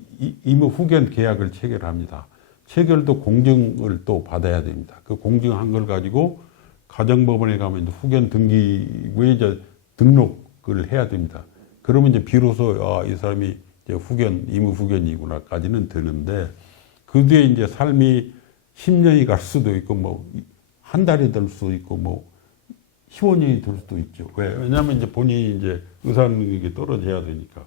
임의 후견 계약을 체결합니다. 체결도 공증을 또 받아야 됩니다. 그 공증한 걸 가지고 가정법원에 가면 이제 후견 등기부에 이제 등록을 해야 됩니다. 그러면 이제 비로소 이 사람이 이제 임의 후견이구나까지는 되는데 그 뒤에 이제 삶이 10년이 갈 수도 있고 뭐 한 달이 될 수도 있고 뭐 15년이 될 수도 있죠. 왜냐하면 이제 본인이 이제 의사 능력이 떨어져야 되니까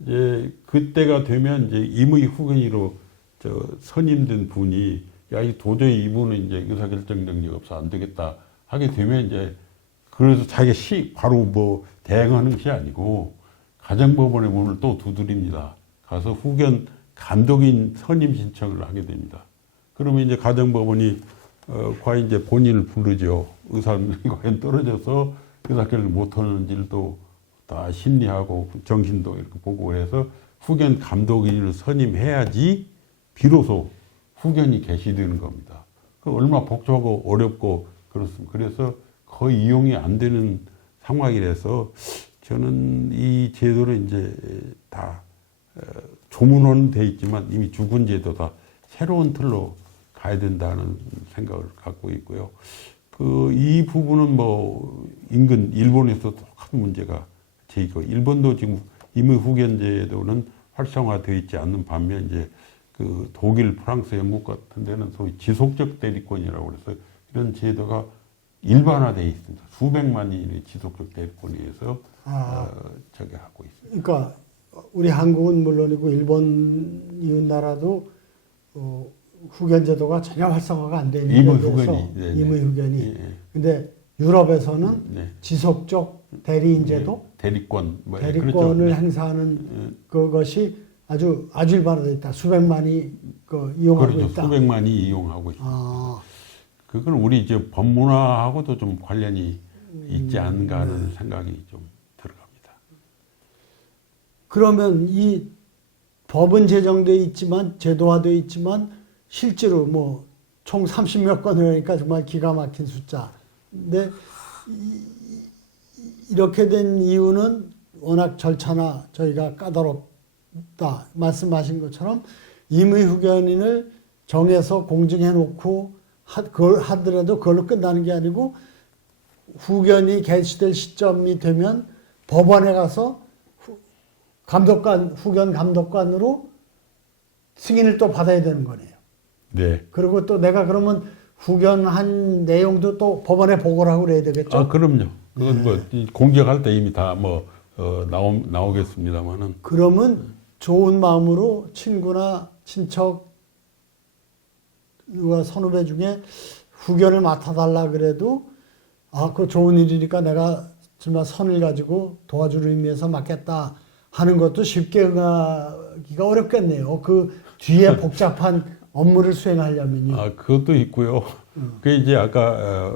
이제 그때가 되면 이제 임의 후견이로 선임된 분이 이 도저히 이분은 이제 의사결정 능력이 없어 안 되겠다 하게 되면 이제 그래서 자기 바로 뭐 대행하는 것이 아니고 가정법원의 문을 또 두드립니다. 가서 후견 감독인 선임 신청을 하게 됩니다. 그러면 이제 가정법원이 과연 이제 본인을 부르죠. 의사능력이 과연 떨어져서 의사결정을 못하는지를 또 다 심리하고 정신도 이렇게 보고 해서 후견 감독인을 선임해야지 비로소 후견이 개시되는 겁니다. 얼마나 복잡하고 어렵고 그렇습니다. 그래서 거의 이용이 안 되는 상황이라서 저는 이 제도를 이제 다 조문은 돼 있지만 이미 주군 제도다 새로운 틀로 가야 된다는 생각을 갖고 있고요. 이 부분은 뭐 인근 일본에서 똑같은 문제가 제기고 일본도 지금 임의 후견 제도는 활성화되어 있지 않는 반면 이제 그 독일, 프랑스, 영국 같은 데는 소위 지속적 대리권이라고 해서 이런 제도가 일반화되어 있습니다. 수백만이 지속적 대리권에 의해서 저기 하고 있습니다. 그러니까 우리 한국은 물론이고 일본 이웃 나라도 후견 제도가 전혀 활성화가 안 돼 있는 임의 데서 후견이 임의 후견이. 네. 근데 유럽에서는 지속적 대리인 제도, 대리권, 대리권을 그렇죠. 행사하는 그것이 아주 일반화되어 있다. 수백만이 이용하고 그렇죠. 있다. 수백만이 이용하고 있습니다. 그건 우리 이제 법문화하고도 좀 관련이 있지 않은가 하는 생각이 좀 들어갑니다. 그러면 이 법은 제정되어 있지만 제도화되어 있지만 실제로 뭐 총 30몇 건을 하니까 정말 기가 막힌 숫자. 근데 이렇게 된 이유는 워낙 절차나 저희가 까다롭다. 말씀하신 것처럼 임의 후견인을 정해서 공증해 놓고 그걸 하더라도 그걸로 끝나는 게 아니고 후견이 개시될 시점이 되면 법원에 가서 후견 감독관으로 승인을 또 받아야 되는 거네요. 네. 그리고 또 내가 그러면 후견한 내용도 또 법원에 보고를 하고 그래야 되겠죠? 그럼요. 그건 뭐 공격할 때 이미 다 뭐 나오겠습니다만은. 그러면 좋은 마음으로 친구나 친척과 선후배 중에 후견을 맡아달라 그래도 그거 좋은 일이니까 내가 정말 선을 가지고 도와주는 의미에서 맡겠다 하는 것도 쉽게 응하기가 어렵겠네요. 그 뒤에 복잡한 업무를 수행하려면요. 그것도 있고요. 그게 이제 아까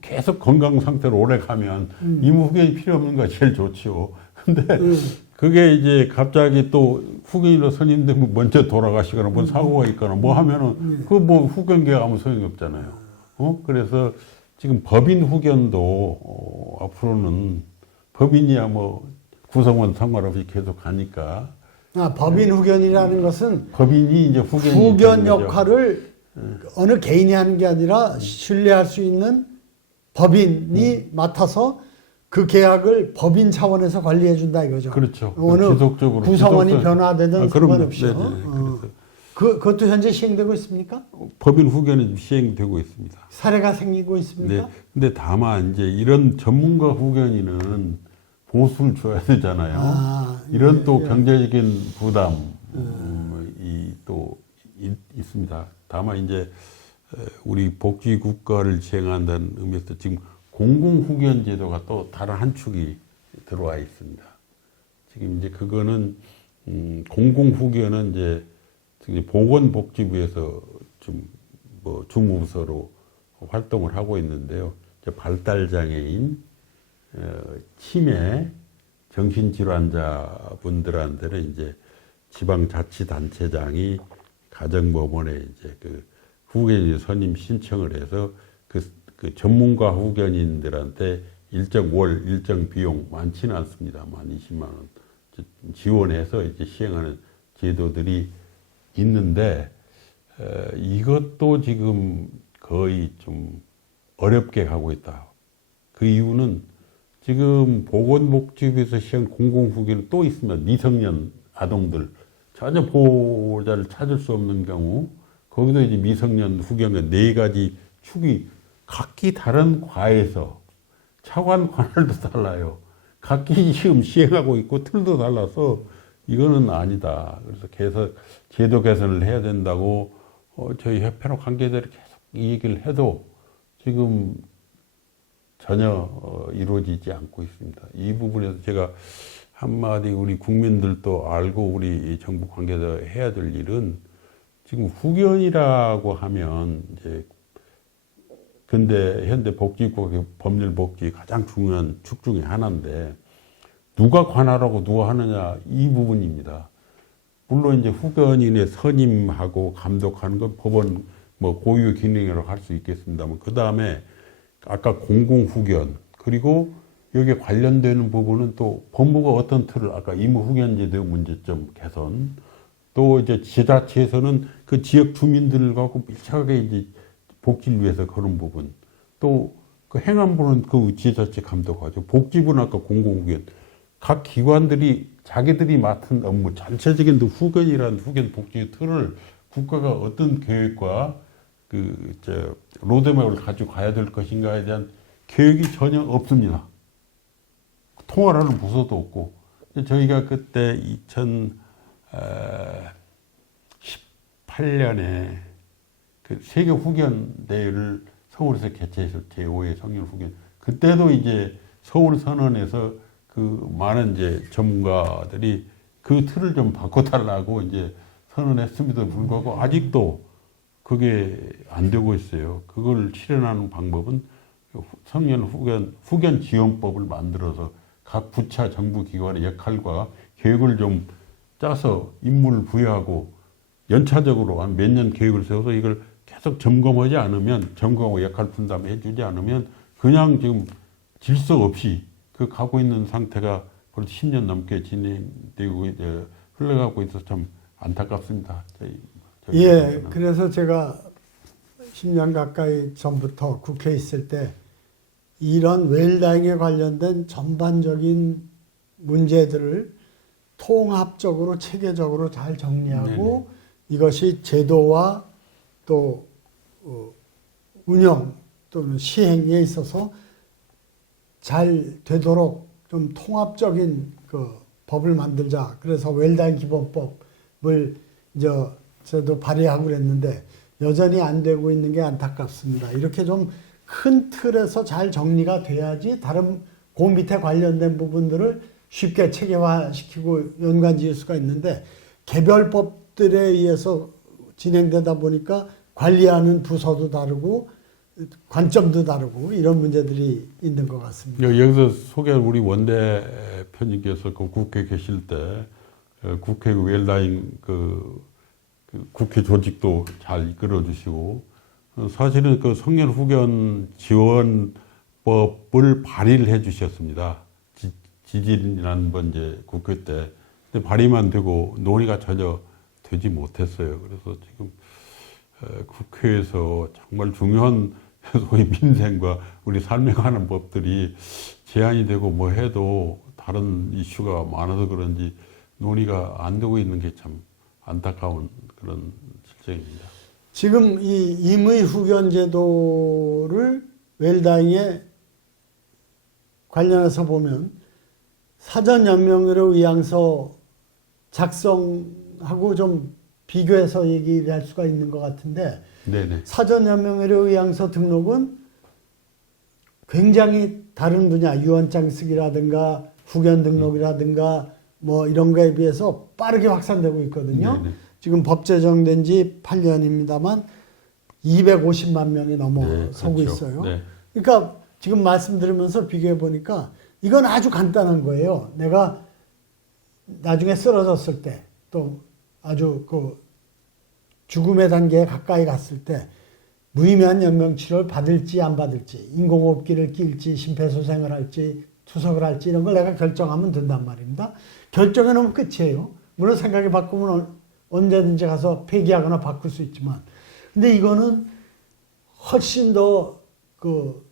계속 건강 상태로 오래 가면 임의 후견이 필요 없는 거 제일 좋지요. 근데 그게 이제 갑자기 또 후견인으로 선임되면 먼저 돌아가시거나 뭔 사고가 있거나 뭐 하면은 그 뭐 후견계가 아무 소용이 없잖아요. 그래서 지금 법인 후견도 앞으로는 법인이야 뭐 구성원 상관없이 계속 가니까. 법인 후견이라는 것은 법인이 이제 후견 역할을 어느 개인이 하는 게 아니라 신뢰할 수 있는 법인이 맡아서 그 계약을 법인 차원에서 관리해 준다 이거죠. 그렇죠. 어느 지속적으로 구성원이 변화되든 상관없이. 그래서 그것도 현재 시행되고 있습니까? 법인 후견은 시행되고 있습니다. 사례가 생기고 있습니까? 네. 근데 다만 이제 이런 전문가 후견인은 보수를 줘야 되잖아요. 이런 또 경제적인 부담이 또 있습니다. 다만 이제 우리 복지 국가를 시행한다는 의미에서 지금 공공후견 제도가 또 다른 한 축이 들어와 있습니다. 지금 이제 그거는 공공후견은 이제 보건복지부에서 좀 뭐 주무부서로 활동을 하고 있는데요. 이제 발달장애인, 치매, 정신질환자분들한테는 이제 지방자치단체장이 가정법원에 이제 그 후견인 선임 신청을 해서 그 전문가 후견인들한테 일정 월, 일정 비용 많지는 않습니다만 20만 원 지원해서 이제 시행하는 제도들이 있는데 이것도 지금 거의 좀 어렵게 가고 있다. 그 이유는 지금 보건복지부에서 시행 공공후견이 또 있으면 미성년 아동들 전혀 보호자를 찾을 수 없는 경우 거기도 이제 미성년 후견의 4가지 축이 각기 다른 과에서 차관 관할도 달라요. 각기 지금 시행하고 있고 틀도 달라서 이거는 아니다. 그래서 제도 개선을 해야 된다고 저희 협회로 관계자들이 계속 이 얘기를 해도 지금 전혀 이루어지지 않고 있습니다. 이 부분에서 제가 한마디 우리 국민들도 알고 우리 정부 관계자 해야 될 일은 지금 후견이라고 하면 이제 근데 현대 복지국의 법률 복지 가장 중요한 축 중에 하나인데 누가 관할하고 누가 하느냐 이 부분입니다. 물론 이제 후견인의 선임하고 감독하는 건 법원 뭐 고유 기능이라고 할 수 있겠습니다만 그 다음에 아까 공공후견 그리고 여기에 관련되는 부분은 또 법무가 어떤 틀을 아까 임의후견제도 문제점 개선 또 이제 지자체에서는 그 지역 주민들과 밀착하게 이제 복지를 위해서 그런 부분 또 그 행안부는 그 지자체 감독하죠. 복지부는 아까 공공후견 각 기관들이 자기들이 맡은 업무 전체적인 후견이라는 후견 복지 틀을 국가가 어떤 계획과 로드맵을 가지고 가야 될 것인가에 대한 계획이 전혀 없습니다. 통화라는 부서도 없고 저희가 그때 2018년에 그 세계 후견 대회를 서울에서 개최해서 제5회 성년 후견 그때도 이제 서울 선언에서 그 많은 이제 전문가들이 그 틀을 좀 바꿔달라고 이제 선언했음에도 불구하고 아직도 그게 안 되고 있어요. 그걸 실현하는 방법은 성년 후견 지원법을 만들어서 각 부처 정부 기관의 역할과 계획을 좀 짜서 임무를 부여하고 연차적으로 한 몇 년 계획을 세워서 이걸 계속 점검하지 않으면 점검하고 역할 분담해 주지 않으면 그냥 지금 질서 없이 그 가고 있는 상태가 벌써 10년 넘게 진행되고 흘러가고 있어서 참 안타깝습니다. 예, 그래서 제가 10년 가까이 전부터 국회에 있을 때 이런 웰다잉에 관련된 전반적인 문제들을 통합적으로 체계적으로 잘 정리하고 네네. 이것이 제도와 또 운영 또는 시행에 있어서 잘 되도록 좀 통합적인 그 법을 만들자. 그래서 웰다잉 기본법을 이제 저도 발의하고 그랬는데 여전히 안 되고 있는 게 안타깝습니다. 이렇게 좀 큰 틀에서 잘 정리가 돼야지 다른 그 밑에 관련된 부분들을 쉽게 체계화시키고 연관 지을 수가 있는데 개별법들에 의해서 진행되다 보니까 관리하는 부서도 다르고 관점도 다르고 이런 문제들이 있는 것 같습니다. 여기서 소개할 우리 원대표님께서 그 국회 계실 때 국회 웰다잉 국회 조직도 잘 이끌어 주시고 사실은 그 성년 후견 지원법을 발의를 해 주셨습니다. 지지난번 이제 국회 때. 근데 발의만 되고 논의가 전혀 되지 못했어요. 그래서 지금 국회에서 정말 중요한 소위 민생과 우리 삶에 관한 법들이 제안이 되고 뭐 해도 다른 이슈가 많아서 그런지 논의가 안 되고 있는 게 참 안타까운 그런 실정입니다. 지금 이 임의 후견 제도를 웰다잉에 관련해서 보면 사전 연명으로 의향서 작성하고 좀 비교해서 얘기를 할 수가 있는 것 같은데 네네. 사전 연명으로 의향서 등록은 굉장히 다른 분야, 유언장 쓰기라든가 후견 등록이라든가 뭐 이런 거에 비해서 빠르게 확산되고 있거든요. 네네. 지금 법 제정된 지 8년입니다만 250만 명이 넘어서고 그렇죠. 있어요. 네. 그러니까 지금 말씀드리면서 비교해 보니까 이건 아주 간단한 거예요. 내가 나중에 쓰러졌을 때 또 아주 그 죽음의 단계에 가까이 갔을 때 무의미한 연명치료를 받을지 안 받을지, 인공호흡기를 낄지, 심폐소생을 할지, 투석을 할지 이런 걸 내가 결정하면 된단 말입니다. 결정해 놓으면 끝이에요. 물론 생각이 바꾸면 언제든지 가서 폐기하거나 바꿀 수 있지만, 근데 이거는 훨씬 더 그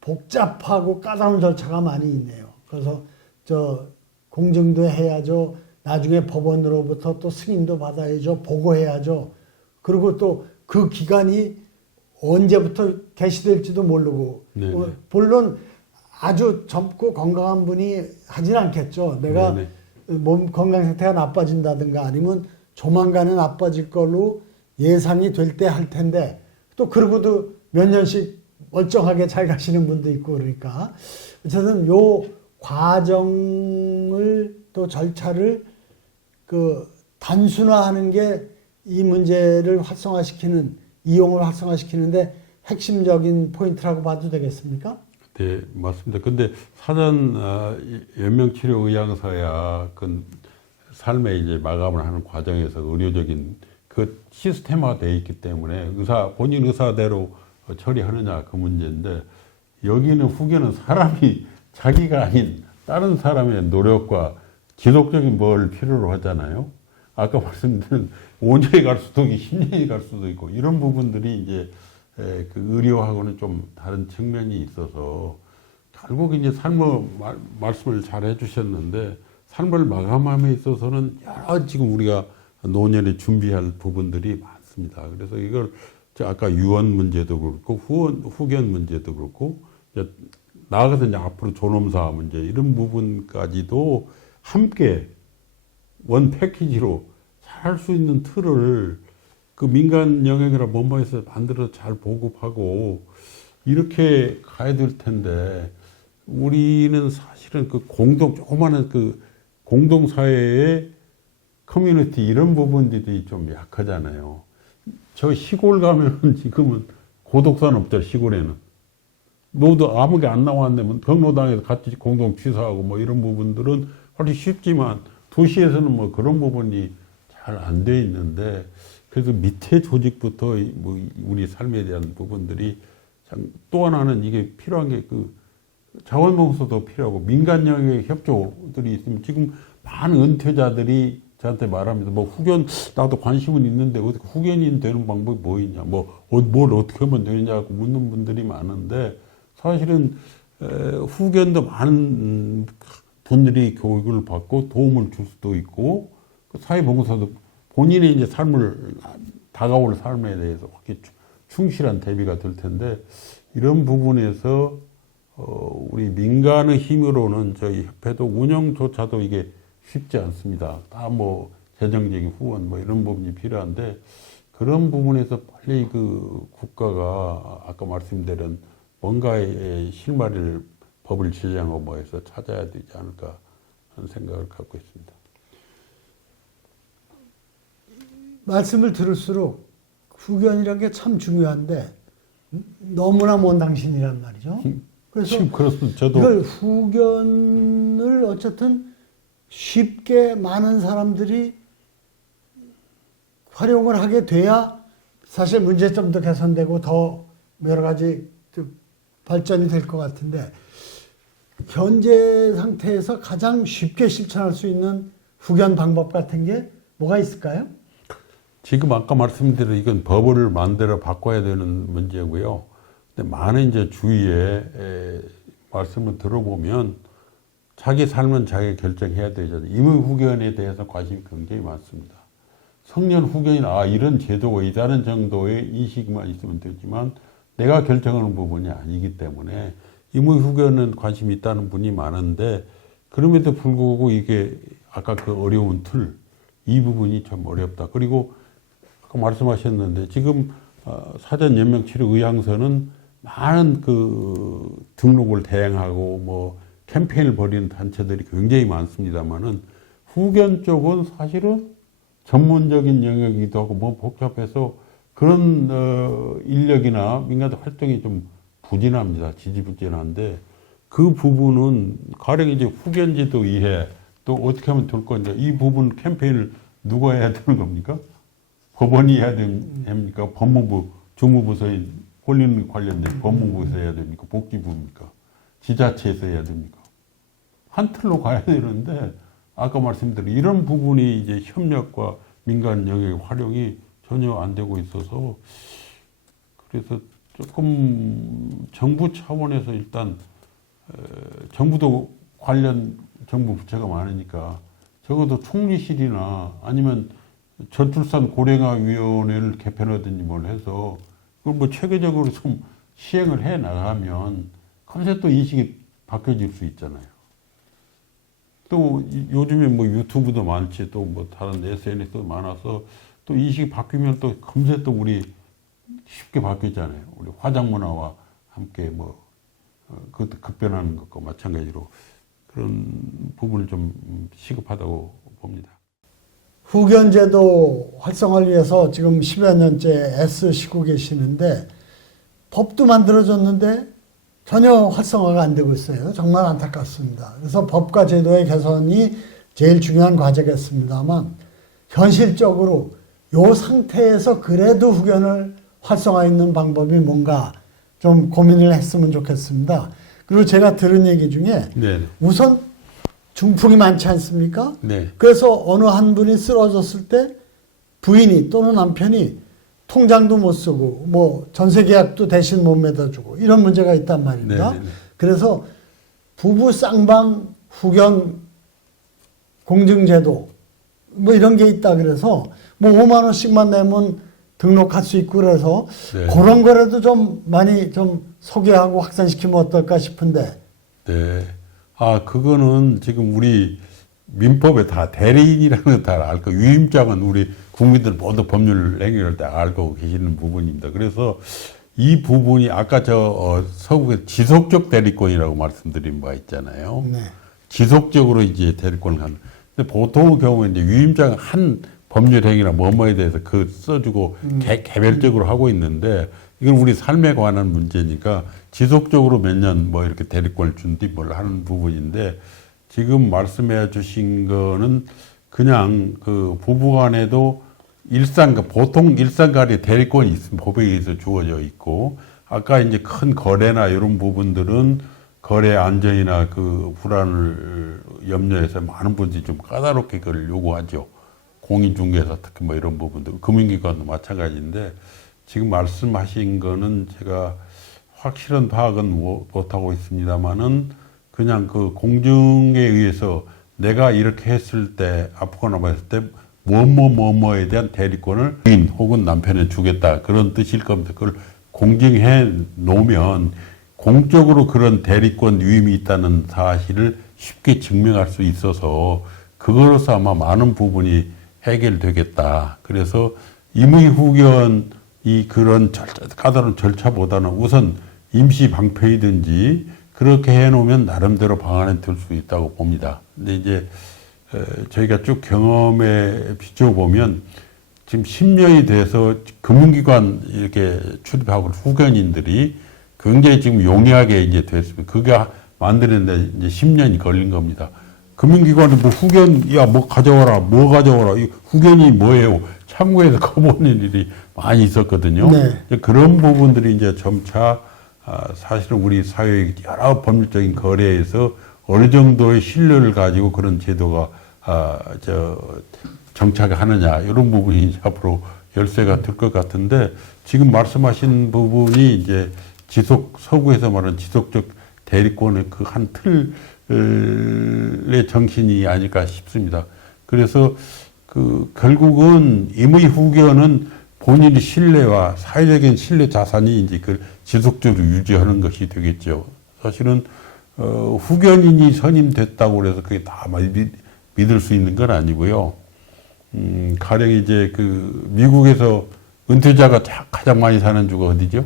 복잡하고 까다로운 절차가 많이 있네요. 그래서 저 공증도 해야죠. 나중에 법원으로부터 또 승인도 받아야죠. 보고해야죠. 그리고 또 그 기간이 언제부터 개시될지도 모르고, 네네. 물론 아주 젊고 건강한 분이 하진 않겠죠. 내가 네네. 몸 건강 상태가 나빠진다든가 아니면 조만간에 나빠질 걸로 예상이 될 때 할 텐데, 또 그러고도 몇 년씩 멀쩡하게 잘 가시는 분도 있고, 그러니까 어쨌든 요 과정을 또 절차를 그 단순화하는 게 이 문제를 활성화시키는, 이용을 활성화시키는데 핵심적인 포인트라고 봐도 되겠습니까? 네, 맞습니다. 근데 사전 연명치료 의향서야 그 삶의 이제 마감을 하는 과정에서 의료적인 그 시스템화가 되어 있기 때문에 본인 의사대로 처리하느냐 그 문제인데, 여기는 후견은 사람이 자기가 아닌 다른 사람의 노력과 지속적인 뭘 필요로 하잖아요. 아까 말씀드린 5년이 갈 수도 있고 10년이 갈 수도 있고 이런 부분들이 이제 그 의료하고는 좀 다른 측면이 있어서 결국 이제 말씀을 잘 해주셨는데, 삶을 마감함에 있어서는 여러 지금 우리가 노년에 준비할 부분들이 많습니다. 그래서 이걸 아까 유언 문제도 그렇고 후견 문제도 그렇고 이제 나아가서 이제 앞으로 존엄사 문제 이런 부분까지도 함께 원 패키지로 잘 할 수 있는 틀을 그 민간 영역이나 뭔가에서 만들어 잘 보급하고 이렇게 가야 될 텐데, 우리는 사실은 그 조그마한 그 공동사회의 커뮤니티 이런 부분들이 좀 약하잖아요. 저 시골 가면은 지금은 고독사는 없죠, 시골에는. 노도 아무게 안 나왔는데 경로당에서 같이 공동 취사하고 뭐 이런 부분들은 훨씬 쉽지만 도시에서는 뭐 그런 부분이 잘 안 돼 있는데, 그래서 밑에 조직부터 뭐 우리 삶에 대한 부분들이 참, 또 하나는 이게 필요한 게 그 자원봉사도 필요하고 민간 영역의 협조들이 있으면, 지금 많은 은퇴자들이 저한테 말합니다. 뭐 후견 나도 관심은 있는데 어떻게 후견인 되는 방법이 뭐 있냐, 뭘 어떻게 하면 되느냐고 묻는 분들이 많은데, 사실은 후견도 많은 분들이 교육을 받고 도움을 줄 수도 있고, 사회봉사도 본인의 이제 다가올 삶에 대해서 충실한 대비가 될 텐데, 이런 부분에서 우리 민간의 힘으로는 저희 협회도 운영조차도 이게 쉽지 않습니다. 다 뭐 재정적인 후원 뭐 이런 부분이 필요한데, 그런 부분에서 빨리 그 국가가 아까 말씀드린 뭔가의 실마리를 법을 제정하고 뭐 해서 찾아야 되지 않을까 하는 생각을 갖고 있습니다. 말씀을 들을수록 후견이라는 게 참 중요한데 너무나 먼 당신이란 말이죠. 그래서 지금 그렇습니다. 저도 이걸 후견을 어쨌든 쉽게 많은 사람들이 활용을 하게 돼야 사실 문제점도 개선되고 더 여러 가지 발전이 될 것 같은데, 현재 상태에서 가장 쉽게 실천할 수 있는 후견 방법 같은 게 뭐가 있을까요? 지금 아까 말씀드린 이건 법을 만들어 바꿔야 되는 문제고요. 근데 많은 이제 주위에 말씀을 들어보면 자기 삶은 자기가 결정해야 되잖아요. 임의 후견에 대해서 관심이 굉장히 많습니다. 성년 후견이나 이런 제도가 있다는 정도의 인식만 있으면 되지만 내가 결정하는 부분이 아니기 때문에 임의 후견은 관심이 있다는 분이 많은데, 그럼에도 불구하고 이게 아까 그 어려운 틀, 이 부분이 좀 어렵다. 그리고 아까 말씀하셨는데 지금 사전 연명치료 의향서는 많은 그 등록을 대행하고 뭐 캠페인을 벌이는 단체들이 굉장히 많습니다만은 후견 쪽은 사실은 전문적인 영역이기도 하고 뭐 복잡해서 그런 인력이나 민간 활동이 좀 부진합니다. 지지부진한데 그 부분은 가령 이제 후견지도 이해 또 어떻게 하면 될 건지 이 부분 캠페인을 누가 해야 되는 겁니까? 법원이 해야 됩니까? 법무부, 주무부서의 권리 관련된 법무부에서 해야 됩니까? 복지부입니까? 지자체에서 해야 됩니까? 한 틀로 가야 되는데 아까 말씀드린 이런 부분이 이제 협력과 민간 영역의 활용이 전혀 안 되고 있어서 그래서 조금 정부 차원에서 일단 정부도 관련 정부 부처가 많으니까 적어도 총리실이나 아니면 저출산 고령화위원회를 개편하든지 뭘 해서 그걸 뭐 체계적으로 좀 시행을 해 나가면 금세 또 인식이 바뀌어질 수 있잖아요. 또 요즘에 뭐 유튜브도 많지 또 뭐 다른 SNS도 많아서 또 인식이 바뀌면 또 금세 또 우리 쉽게 바뀌잖아요. 우리 화장 문화와 함께 뭐 그것도 급변하는 것과 마찬가지로 그런 부분을 좀 시급하다고 봅니다. 후견제도 활성화를 위해서 지금 10여 년째 애쓰시고 계시는데 법도 만들어졌는데 전혀 활성화가 안 되고 있어요. 정말 안타깝습니다. 그래서 법과 제도의 개선이 제일 중요한 과제겠습니다만 현실적으로 이 상태에서 그래도 후견을 활성화 있는 방법이 뭔가 좀 고민을 했으면 좋겠습니다. 그리고 제가 들은 얘기 중에 네. 우선 중풍이 많지 않습니까? 네. 그래서 어느 한 분이 쓰러졌을 때 부인이 또는 남편이 통장도 못 쓰고 뭐 전세 계약도 대신 못 맺어주고 이런 문제가 있단 말입니다. 네. 그래서 부부 쌍방 후견 공증제도 뭐 이런 게 있다 그래서 뭐 5만 원씩만 내면 등록할 수 있고 그래서 네. 그런 거라도 좀 많이 좀 소개하고 확산시키면 어떨까 싶은데. 네. 아, 그거는 지금 우리 민법에 다 대리인이라는 거 다 알고, 위임장은 우리 국민들 모두 법률 행위를 다 알고 계시는 부분입니다. 그래서 이 부분이 아까 서구의 지속적 대리권이라고 말씀드린 바 있잖아요. 네. 지속적으로 이제 대리권을 하는. 근데 보통의 경우에 이제 위임장 한 법률 행위나 뭐뭐에 대해서 그 써주고 개별적으로 하고 있는데 이건 우리 삶에 관한 문제니까 지속적으로 몇 년 뭐 이렇게 대리권을 준 뒤 뭘 하는 부분인데 지금 말씀해 주신 거는 그냥 그 부부간에도 보통 일상간에 대리권이 있으면 법에 의해서 주어져 있고 아까 이제 큰 거래나 이런 부분들은 거래 안전이나 그 불안을 염려해서 많은 분들이 좀 까다롭게 그걸 요구하죠. 공인중개사 특히 뭐 이런 부분들, 금융기관도 마찬가지인데 지금 말씀하신 거는 제가 확실한 파악은 못하고 있습니다만은 그냥 그 공증에 의해서 내가 이렇게 했을 때 아프거나 뭐 했을 때 뭐뭐뭐뭐에 대한 대리권을 부인 혹은 남편에 주겠다 그런 뜻일 겁니다. 그걸 공증해 놓으면 공적으로 그런 대리권 위임이 있다는 사실을 쉽게 증명할 수 있어서 그거로서 아마 많은 부분이 해결되겠다. 그래서 임의후견이 그런 까다로운 절차보다는 우선 임시 방편이든지 그렇게 해놓으면 나름대로 방안에 들 수 있다고 봅니다. 근데 이제 저희가 쭉 경험에 비춰보면 지금 10년이 돼서 금융기관 이렇게 출입하고 후견인들이 굉장히 지금 용이하게 이제 됐습니다. 그게 만드는데 이제 10년이 걸린 겁니다. 금융기관이 뭐 후견, 야, 뭐 가져와라, 뭐 가져와라. 이 후견이 뭐예요? 참고해서 거부하는 일이 많이 있었거든요. 네. 그런 부분들이 이제 점차 사실은 우리 사회의 여러 법률적인 거래에서 어느 정도의 신뢰를 가지고 그런 제도가 정착하느냐 이런 부분이 이제 앞으로 열쇠가 될 것 같은데 지금 말씀하신 부분이 이제 서구에서 말하는 지속적 대리권의 그 한 틀의 정신이 아닐까 싶습니다. 그래서 그 결국은 임의 후견은 본인의 신뢰와 사회적인 신뢰 자산이 이제 그 지속적으로 유지하는 것이 되겠죠. 사실은 후견인이 선임됐다고 해서 그게 다 믿을 수 있는 건 아니고요. 가령 이제 그 미국에서 은퇴자가 가장 많이 사는 주가 어디죠?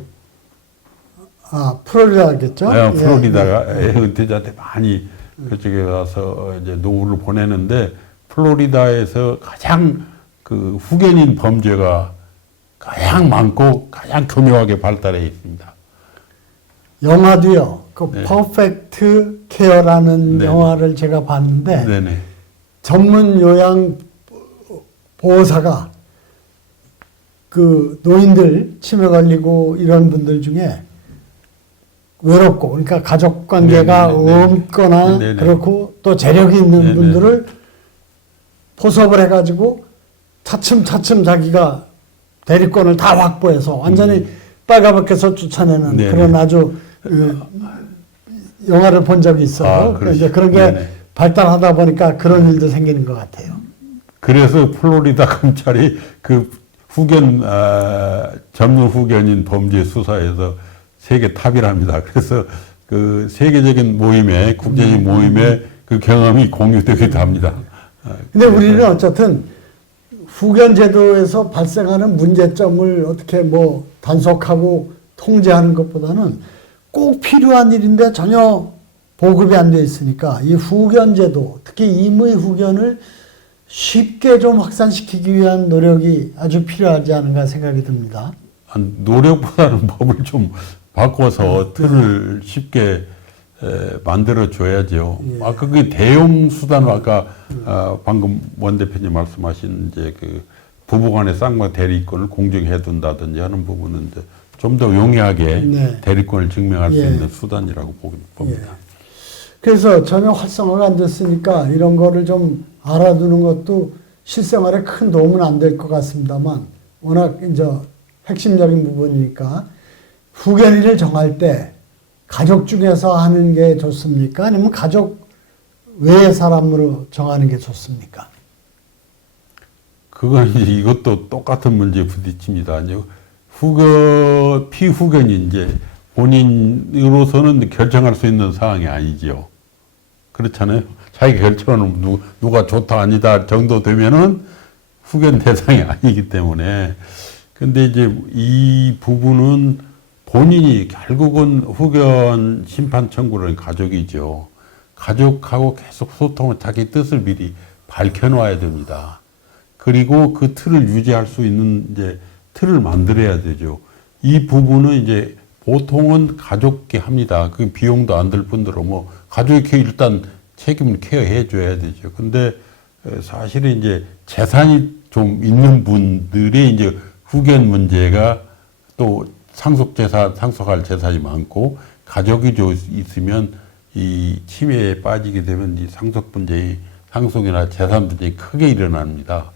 플로리다겠죠? 네, 플로리다가 은퇴자한테 많이 그쪽에 가서 이제 노후를 보내는데 플로리다에서 가장 그 후견인 범죄가 가장 많고 가장 교묘하게 발달해 있습니다. 영화도요. 그 네. 퍼펙트 케어라는 네. 영화를 제가 봤는데 네네. 전문 요양 보호사가 그 노인들 치매 걸리고 이런 분들 중에 외롭고 그러니까 가족 관계가 네네네. 없거나 네네. 그렇고 또 재력이 있는 네네. 분들을 포섭을 해가지고 차츰차츰 자기가 대리권을 다 확보해서 완전히 빨가벗겨서 쫓아내는 네네. 그런 아주 영화를 본 적이 있어요. 그러시- 이제 그런 게 네네. 발달하다 보니까 그런 일도 생기는 것 같아요. 그래서 플로리다 검찰이 그 전문 후견인 범죄 수사에서 세계 탑이랍니다. 그래서 그 세계적인 모임에, 국제적인 모임에 그 경험이 공유되기도 합니다. 근데 우리는 어쨌든 후견 제도에서 발생하는 문제점을 어떻게 뭐 단속하고 통제하는 것보다는 꼭 필요한 일인데 전혀 보급이 안 돼 있으니까 이 후견 제도, 특히 임의 후견을 쉽게 좀 확산시키기 위한 노력이 아주 필요하지 않은가 생각이 듭니다. 노력보다는 법을 좀 바꿔서 틀을 쉽게 만들어 줘야죠. 예. 그게 대용 수단으로 아까 방금 원 대표님 말씀하신 이제 그 부부간의 쌍방 대리권을 공정해 둔다든지 하는 부분은 이제 좀 더 용이하게 네. 대리권을 증명할 수 예. 있는 수단이라고 봅니다. 그래서 전혀 활성화가 안 됐으니까 이런 거를 좀 알아두는 것도 실생활에 큰 도움은 안 될 것 같습니다만 워낙 이제 핵심적인 부분이니까 후견인을 정할 때 가족 중에서 하는 게 좋습니까? 아니면 가족 외의 사람으로 정하는 게 좋습니까? 그건 이제 이것도 똑같은 문제에 부딪힙니다. 이제 피후견이 이제 본인으로서는 결정할 수 있는 상황이 아니지요. 그렇잖아요. 자기가 결정하는 누가 좋다 아니다 정도 되면은 후견 대상이 아니기 때문에. 근데 이제 이 부분은 본인이 결국은 후견 심판 청구는 가족이죠. 가족하고 계속 소통을 자기 뜻을 미리 밝혀놔야 됩니다. 그리고 그 틀을 유지할 수 있는 이제 틀을 만들어야 되죠. 이 부분은 이제 보통은 가족이 합니다. 그 비용도 안 들 뿐더러 뭐 가족이 일단 책임을 케어해 줘야 되죠. 근데 사실은 이제 재산이 좀 있는 분들이 이제 후견 문제가 또 상속할 재산이 많고 가족이 좀 있으면 이 치매에 빠지게 되면 이 상속이나 재산 분쟁이 크게 일어납니다.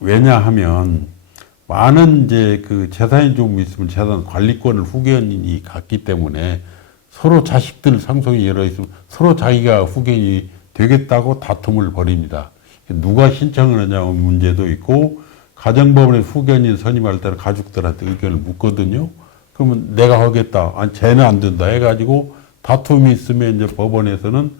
왜냐하면 많은 이제 그 재산이 좀 있으면 재산 관리권을 후견인이 갖기 때문에 서로 자식들 상속이 여러 있으면 서로 자기가 후견이 되겠다고 다툼을 벌입니다. 누가 신청을 하냐는 문제도 있고 가정법원에 후견인 선임할 때는 가족들한테 의견을 묻거든요. 그러면 내가 하겠다. 아니, 쟤는 안 된다 해가지고 다툼이 있으면 이제 법원에서는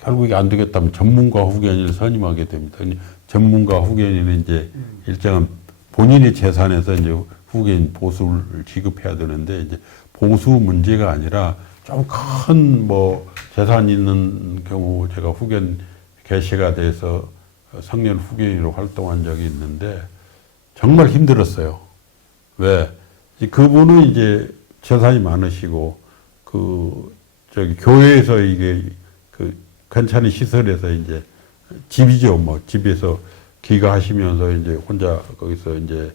결국에 안 되겠다면 전문가 후견인을 선임하게 됩니다. 전문가 후견인은 이제 일정한 본인의 재산에서 이제 후견인 보수를 지급해야 되는데 이제 보수 문제가 아니라 좀 큰 뭐 재산 있는 경우 제가 후견 개시가 돼서 성년 후견인으로 활동한 적이 있는데 정말 힘들었어요. 왜? 그분은 이제 재산이 많으시고 교회에서 이게 괜찮은 시설에서 이제 집이죠. 뭐 집에서 귀가하시면서 이제 혼자 거기서 이제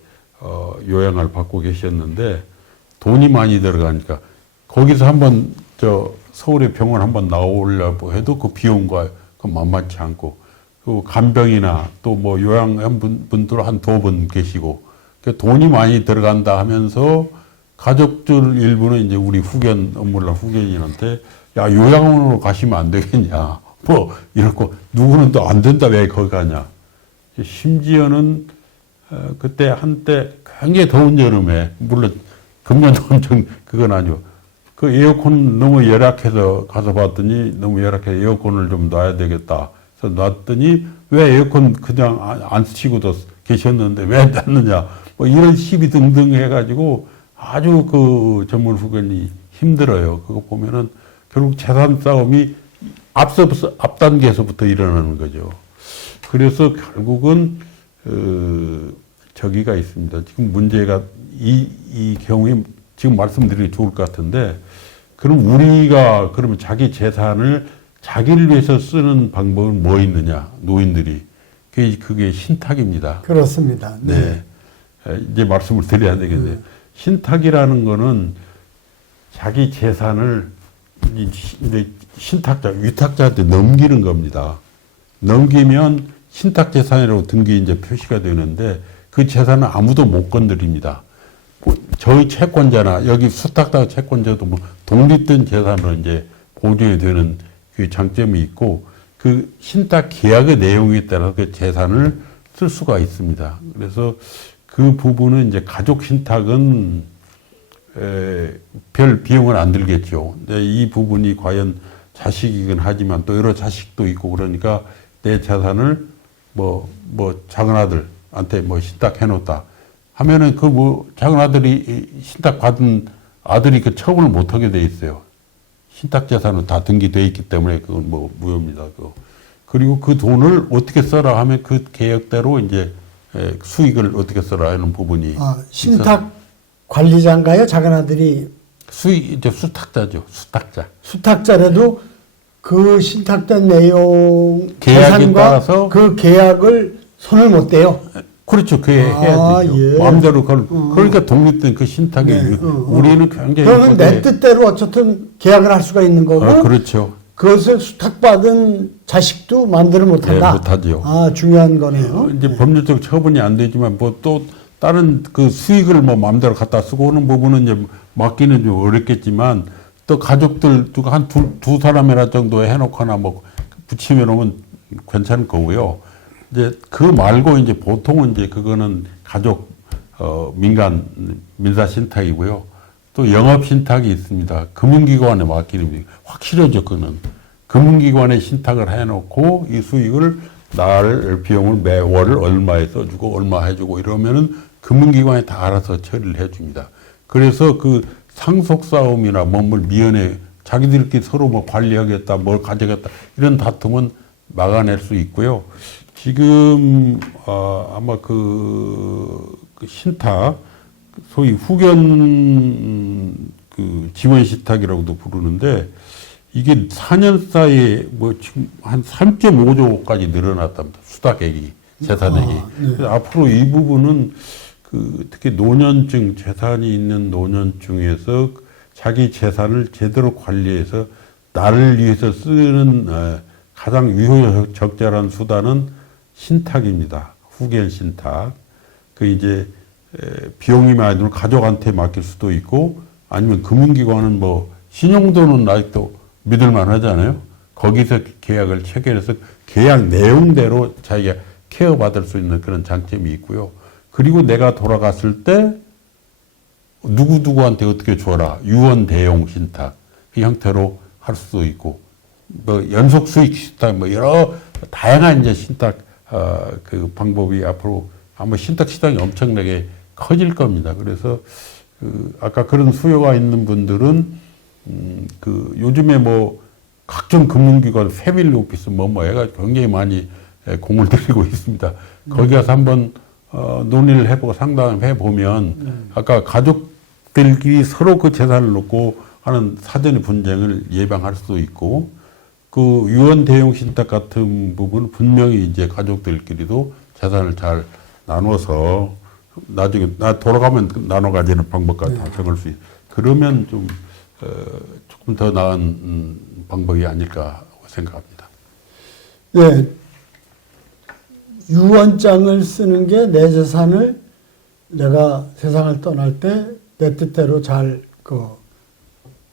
요양을 받고 계셨는데 돈이 많이 들어가니까 거기서 한번 서울의 병원 한번 나오려고 해도 그 비용과 만만치 않고 그 간병이나 또 뭐 요양한 분들 한 2분 계시고 돈이 많이 들어간다 하면서 가족들 일부는 이제 우리 후견인한테 야 요양원으로 가시면 안 되겠냐 뭐 이렇고 누구는 또 안 된다 왜 거기 가냐. 심지어는 그때 한때 굉장히 더운 여름에 물론 금년도 엄청 그건 아니고 그 에어컨 너무 열악해서 가서 봤더니 너무 열악해서 에어컨을 좀 놔야 되겠다. 그래서 놨더니 왜 에어컨 그냥 안 쓰시고도 계셨는데 왜 놨느냐. 뭐 이런 시비 등등 해가지고 아주 그 전문 후견이 힘들어요. 그거 보면은 결국 재산 싸움이 앞단계에서부터 일어나는 거죠. 그래서 결국은 저기가 있습니다. 지금 문제가 이 경우에 지금 말씀드리기 좋을 것 같은데, 그럼 우리가 그러면 자기 재산을 자기를 위해서 쓰는 방법은 뭐 있느냐? 노인들이 그게 신탁입니다. 그렇습니다. 네. 이제 말씀을 드려야 되겠네요. 신탁이라는 거는 자기 재산을 이제 신탁자, 위탁자한테 넘기는 겁니다. 넘기면 신탁 재산이라고 등기 이제 표시가 되는데 그 재산은 아무도 못 건드립니다. 저희 채권자나 여기 수탁자 채권자도 뭐 독립된 재산으로 이제 보존이 되는 그 장점이 있고, 그 신탁 계약의 내용에 따라서 그 재산을 쓸 수가 있습니다. 그래서 그 부분은 이제 가족 신탁은 별 비용은 안 들겠죠. 근데 이 부분이 과연 자식이긴 하지만 또 여러 자식도 있고 그러니까 내 재산을 뭐 작은 아들한테 뭐 신탁해 놓았다 하면은 그 뭐 작은 아들이 신탁 받은 아들이 그 처분을 못 하게 돼 있어요. 신탁 재산은 다 등기돼 있기 때문에 그건 뭐 무효입니다. 그리고 그 돈을 어떻게 써라 하면 그 계획대로 이제 수익을 어떻게 써라 하는 부분이 신탁 관리자인가요? 작은 아들이 수익 이제 수탁자죠. 수탁자라도 그 신탁된 내용 계약에 재산과 따라서 그 계약을 손을 못 대요. 그렇죠. 그게 해야 되죠. 예. 마음대로 그러니까 독립된 그 신탁이 우리는 굉장히 그러면 내 뜻대로 어쨌든 계약을 할 수가 있는 거고. 그렇죠. 그것을 수탁받은 자식도 마음대로 못한다. 네, 못하죠. 중요한 거네요. 이제 법률적 처분이 안 되지만 뭐 또 다른 그 수익을 뭐 마음대로 갖다 쓰고 오는 부분은 이제 막기는 좀 어렵겠지만 또 가족들 누가 한 두 사람이나 정도 해놓거나 뭐 붙이면 오면 괜찮을 거고요. 이제 그 말고 이제 보통은 이제 그거는 가족 민사 신탁이고요. 또 영업 신탁이 있습니다. 금융기관에 맡기는 확실하죠. 그거는 금융기관에 신탁을 해놓고 이 수익을 날 비용을 매월 얼마에 써주고 얼마 해주고 이러면은 금융기관이 다 알아서 처리를 해줍니다. 그래서 그 상속 싸움이나 뭔 미연에 자기들끼리 서로 뭐 관리하겠다, 뭘 가져갔다 이런 다툼은 막아낼 수 있고요. 지금 아마 그 신탁 소위 후견 그 지원 신탁이라고도 부르는데 이게 4년 사이에 뭐 지금 한 3.5조까지 늘어났답니다. 수탁액이 재산액이. 그래서 앞으로 이 부분은 그 특히 노년증 재산이 있는 노년증에서 자기 재산을 제대로 관리해서 나를 위해서 쓰는 가장 유효적절한 수단은 신탁입니다. 후견 신탁. 그 이제 비용이 많이 들면 가족한테 맡길 수도 있고 아니면 금융기관은 뭐 신용도는 아직도 믿을만 하잖아요. 거기서 계약을 체결해서 계약 내용대로 자기가 케어받을 수 있는 그런 장점이 있고요. 그리고 내가 돌아갔을 때 누구누구한테 어떻게 줘라. 유언 대용 신탁 그 형태로 할 수도 있고 뭐 연속 수익 신탁 뭐 여러 다양한 이제 신탁 그 방법이 앞으로 아마 신탁 시장이 엄청나게 커질 겁니다. 그래서 그 아까 그런 수요가 있는 분들은 그 요즘에 뭐 각종 금융기관 패밀리 오피스 뭐 해가지고 굉장히 많이 공을 들이고 있습니다. 거기 가서 한번 논의를 해보고 상담을 해보면 아까 가족들끼리 서로 그 재산을 놓고 하는 사전의 분쟁을 예방할 수도 있고 그 유언 대용 신탁 같은 부분은 분명히 이제 가족들끼리도 재산을 잘 나눠서 나중에 나 돌아가면 나눠 가지는 방법까지 다 정할 수 있. 그러면 좀 조금 더 나은 방법이 아닐까 생각합니다. 네. 유언장을 쓰는 게 내 재산을 내가 세상을 떠날 때 내 뜻대로 잘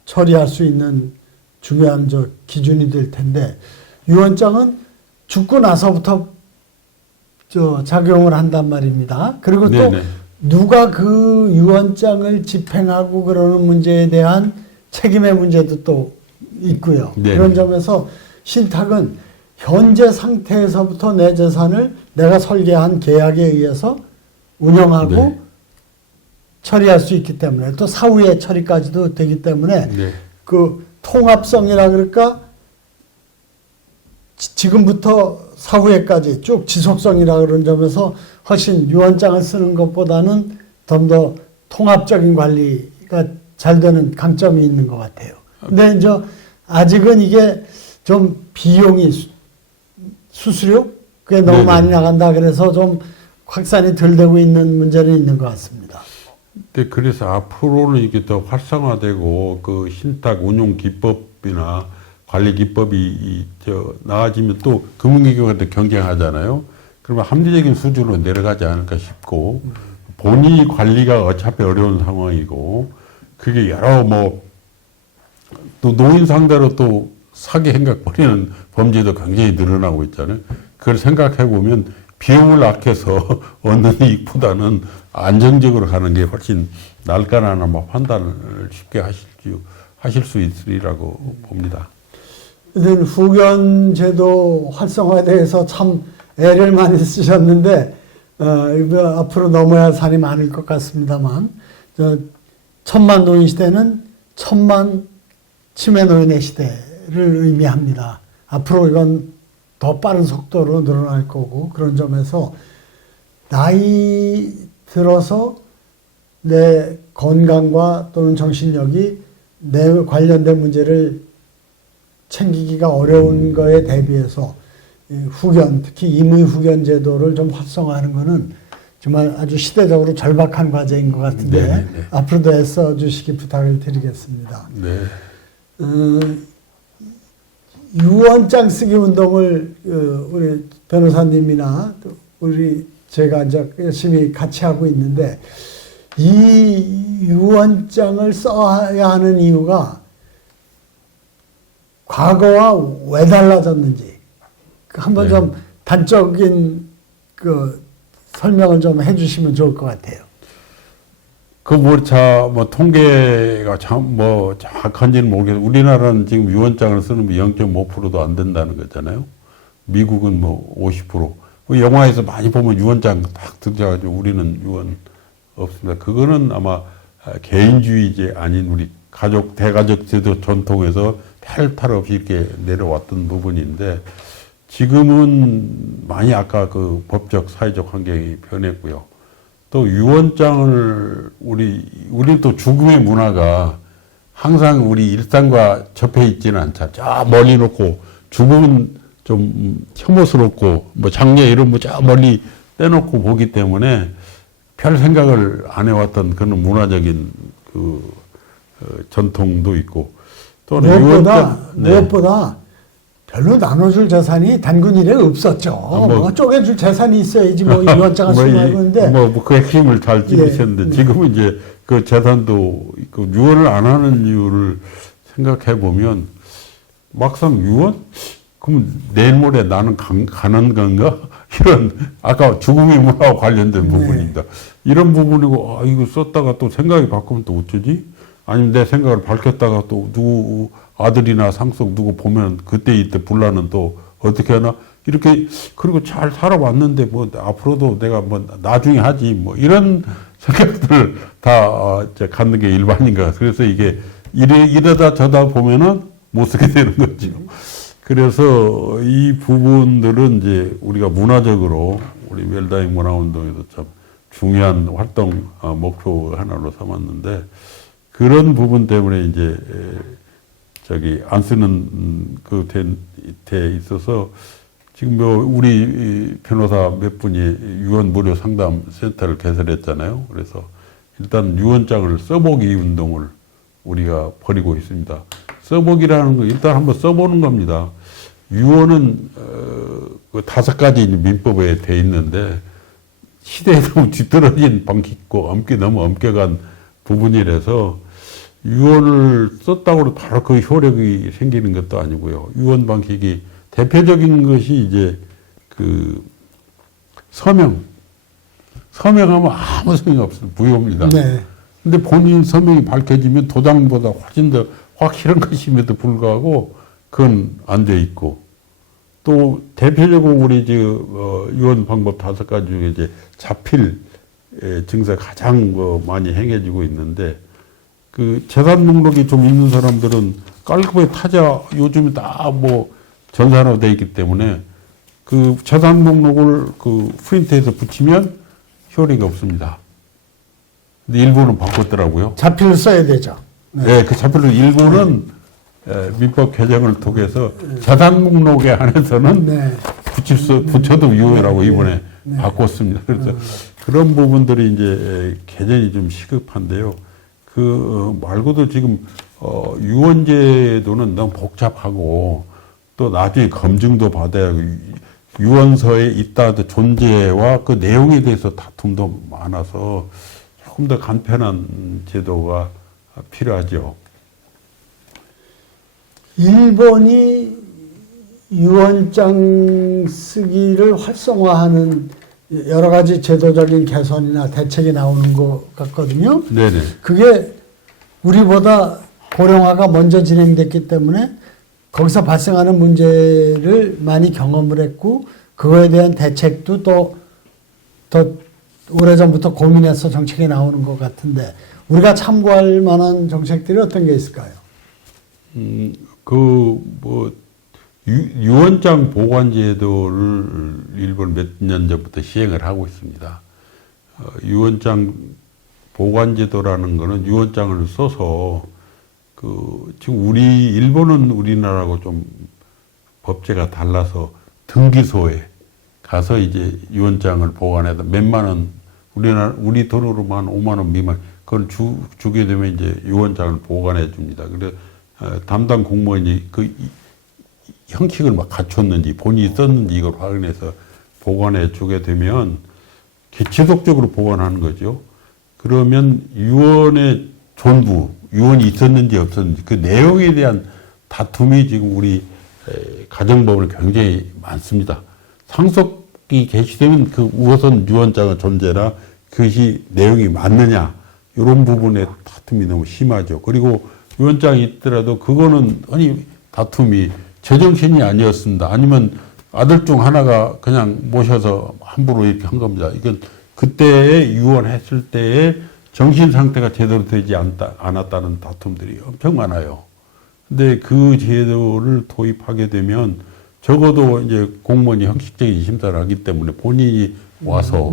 처리할 수 있는 중요한 기준이 될 텐데 유언장은 죽고 나서부터 작용을 한단 말입니다. 그리고 또 네네. 누가 그 유언장을 집행하고 그러는 문제에 대한 책임의 문제도 또 있고요. 네네. 그런 점에서 신탁은 현재 상태에서부터 내 재산을 내가 설계한 계약에 의해서 운영하고 네. 처리할 수 있기 때문에 또 사후에 처리까지도 되기 때문에 네. 그 통합성이라 그럴까 지금부터 사후에까지 쭉 지속성이라 그런 점에서 훨씬 유언장을 쓰는 것보다는 좀 더 통합적인 관리가 잘 되는 강점이 있는 것 같아요. 근데 이제 아직은 이게 좀 비용이 수수료 그게 너무 네네. 많이 나간다 그래서 좀 확산이 덜 되고 있는 문제는 있는 것 같습니다. 네, 그래서 앞으로는 이게 더 활성화되고 그 신탁 운용 기법이나 관리 기법이 나아지면 또 금융기관한테 경쟁하잖아요. 그러면 합리적인 수준으로 내려가지 않을까 싶고 본인이 관리가 어차피 어려운 상황이고 그게 여러 또 노인 상대로 또 사기 행각 벌이는 범죄도 굉장히 늘어나고 있잖아요. 그걸 생각해 보면 비용을 아껴서 얻는 이익보다는 안정적으로 가는 게 훨씬 날까나 판단을 쉽게 하실 수 있으리라고 봅니다. 후견 제도 활성화에 대해서 참 애를 많이 쓰셨는데 앞으로 넘어야 할 산이 많을 것 같습니다만 천만 노인 시대는 천만 치매 노인의 시대를 의미합니다. 앞으로 이건 더 빠른 속도로 늘어날 거고 그런 점에서 나이 들어서 내 건강과 또는 정신력이 내 관련된 문제를 챙기기가 어려운 거에 대비해서 후견, 특히 임의 후견 제도를 좀 활성화하는 것은 정말 아주 시대적으로 절박한 과제인 것 같은데 네네네. 앞으로도 애써 주시기 부탁을 드리겠습니다. 네. 유언장 쓰기 운동을 우리 변호사님이나 또 제가 이제 열심히 같이 하고 있는데 이 유언장을 써야 하는 이유가 과거와 왜 달라졌는지 한번 네. 좀 단적인 설명을 좀 해주시면 좋을 것 같아요. 통계가 정확한지는 모르겠어요. 우리나라는 지금 유언장을 쓰는 게 0.5%도 안 된다는 거잖아요. 미국은 50%. 영화에서 많이 보면 유언장 딱 등장하죠. 우리는 유언 없습니다. 그거는 아마 개인주의제 아닌 우리 대가족 제도 전통에서 탈탈 없이 이렇게 내려왔던 부분인데 지금은 많이 아까 그 법적 사회적 환경이 변했고요. 또 유언장을 우리 또 죽음의 문화가 항상 우리 일상과 접해 있지는 않잖아요. 저 멀리 놓고 죽음은 좀 혐오스럽고 장례 이런 저 멀리 떼놓고 보기 때문에 별 생각을 안 해왔던 그런 문화적인 전통도 있고 또 무엇보다 별로 나눠줄 재산이 단군일에 없었죠. 쪼개줄 재산이 있어야지 유언장을 쓰고 하는데 그 핵심을 잘 짚으셨는데 지금은 이제 그 재산도 유언을 안 하는 이유를 생각해 보면 막상 유언? 그럼 내일 모레 나는 가는 건가? 이런 아까 죽음의 문화와 관련된 부분입니다. 이런 부분이고 이거 썼다가 또 생각이 바꾸면 또 어쩌지? 아니면 내 생각을 밝혔다가 또 누구 아들이나 상속 누구 보면 그때 이때 분란은 또 어떻게 하나 이렇게 그리고 잘 살아왔는데 앞으로도 내가 나중에 하지 이런 생각들을 다 갖는 게 일반인가. 그래서 이게 이러다 저다 보면은 못 쓰게 되는 거죠. 그래서 이 부분들은 이제 우리가 문화적으로 우리 웰다잉 문화운동에도 참 중요한 활동 목표 하나로 삼았는데 그런 부분 때문에 이제 안 쓰는 데 있어서 지금 우리 변호사 몇 분이 유언 무료 상담 센터를 개설했잖아요. 그래서 일단 유언장을 써보기 운동을 우리가 벌이고 있습니다. 써보기라는 거 일단 한번 써보는 겁니다. 유언은 5가지 민법에 돼 있는데 시대에 너무 뒤떨어진 방식고 너무 엄격한 부분이라서 유언을 썼다고 바로 그 효력이 생기는 것도 아니고요. 유언 방식이 대표적인 것이 이제 서명. 서명하면 아무 소용이 없어요. 무효입니다. 네. 근데 본인 서명이 밝혀지면 도장보다 훨씬 더 확실한 것임에도 불구하고 그건 안 돼 있고 또 대표적으로 우리 유언 방법 5가지 중에 이제 자필 증세 가장 많이 행해지고 있는데 그 재산 목록이 좀 있는 사람들은 깔끔하게 타자 요즘에 다 뭐 전산화되어 있기 때문에 그 재산 목록을 그 프린트해서 붙이면 효력이 없습니다. 근데 일부는 바꿨더라고요. 자필을 써야 되죠. 네, 그 자필로 일부는 민법 개정을 통해서 재산 목록에 한해서는 네. 붙여도 유효라고 네. 이번에 네. 바꿨습니다. 그래서 그런 부분들이 이제 개정이 좀 시급한데요. 그 말고도 지금 유언제도는 너무 복잡하고 또 나중에 검증도 받아야 하고 유언서에 있다도 존재와 그 내용에 대해서 다툼도 많아서 조금 더 간편한 제도가 필요하죠. 일본이 유언장 쓰기를 활성화하는 여러 가지 제도적인 개선이나 대책이 나오는 것 같거든요. 네네. 그게 우리보다 고령화가 먼저 진행됐기 때문에 거기서 발생하는 문제를 많이 경험을 했고 그거에 대한 대책도 또 더 오래전부터 고민해서 정책이 나오는 것 같은데 우리가 참고할 만한 정책들이 어떤 게 있을까요? 유언장 보관 제도를 일본 몇 년 전부터 시행을 하고 있습니다. 유언장 보관 제도라는 거는 유언장을 써서 지금 일본은 우리나라하고 좀 법제가 달라서 등기소에 가서 이제 유언장을 보관해서 몇만 원, 우리 돈으로만 5만 원 미만, 그걸 주게 되면 이제 유언장을 보관해 줍니다. 그래, 담당 공무원이 그 형식을 막 갖췄는지, 본인이 썼는지 이걸 확인해서 보관해 주게 되면 지속적으로 보관하는 거죠. 그러면 유언의 존부, 유언이 있었는지 없었는지 그 내용에 대한 다툼이 지금 우리 가정법원에 굉장히 많습니다. 상속이 개시되면 그 우선 유언장의 존재나 그것이 내용이 맞느냐 이런 부분에 다툼이 너무 심하죠. 그리고 유언장이 있더라도 그거는 다툼이 제정신이 아니었습니다. 아니면 아들 중 하나가 그냥 모셔서 함부로 이렇게 한 겁니다. 이건 그때에 유언했을 때에 정신 상태가 제대로 되지 않았다는 다툼들이 엄청 많아요. 근데 그 제도를 도입하게 되면 적어도 이제 공무원이 형식적인 심사를 하기 때문에 본인이 와서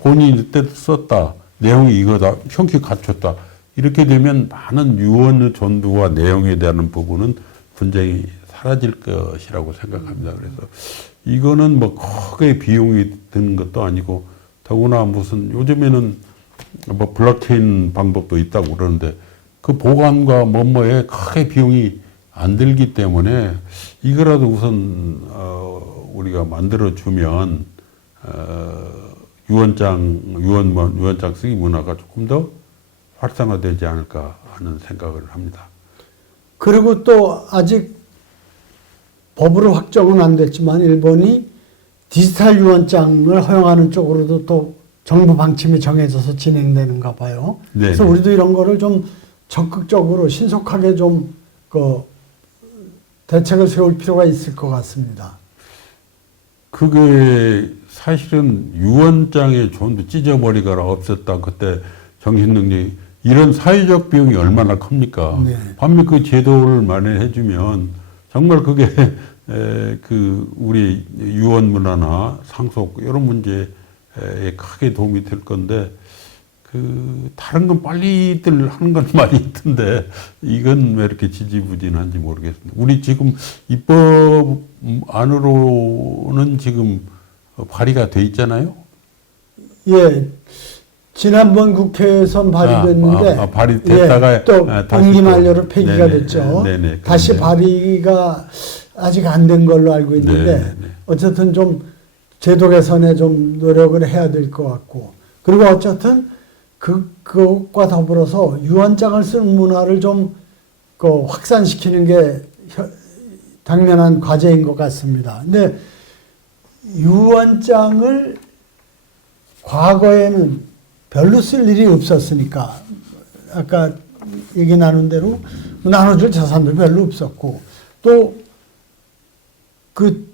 본인이 그때 썼다. 내용이 이거다. 형식 갖췄다. 이렇게 되면 많은 유언의 존두와 내용에 대한 부분은 분쟁이 사라질 것이라고 생각합니다. 그래서 이거는 뭐 크게 비용이 드는 것도 아니고 더구나 무슨 요즘에는 뭐 블록체인 방법도 있다고 그러는데 그 보관과 뭐뭐에 크게 비용이 안 들기 때문에 이거라도 우선 우리가 만들어 주면 유언장 쓰기 문화가 조금 더 활성화되지 않을까 하는 생각을 합니다. 그리고 또 아직 법으로 확정은 안 됐지만 일본이 디지털 유언장을 허용하는 쪽으로도 또 정부 방침이 정해져서 진행되는가 봐요. 네네. 그래서 우리도 이런 거를 좀 적극적으로 신속하게 좀 대책을 세울 필요가 있을 것 같습니다. 그게 사실은 유언장의 존도 찢어버리거나 없앴다. 그때 정신능력이 이런 사회적 비용이 얼마나 큽니까? 네. 반면 그 제도를 마련해주면 정말 그게 우리 유언 문화나 상속 이런 문제에 크게 도움이 될 건데 다른 건 빨리들 하는 건 많이 있던데 이건 왜 이렇게 지지부진한지 모르겠습니다. 우리 지금 입법 안으로는 지금 발의가 돼 있잖아요. 예, 지난번 국회에선 발의됐는데 발의됐다가 또 임기 만료로 폐기가 네네, 됐죠. 네네, 다시 발의가 아직 안 된 걸로 알고 있는데 네네. 어쨌든 좀 제도 개선에 좀 노력을 해야 될 것 같고 그리고 어쨌든 그것과 더불어서 유언장을 쓰는 문화를 좀 확산시키는 게 당면한 과제인 것 같습니다. 근데 유언장을 과거에는 별로 쓸 일이 없었으니까 아까 얘기 나눈 대로 나눠줄 자산도 별로 없었고 또 그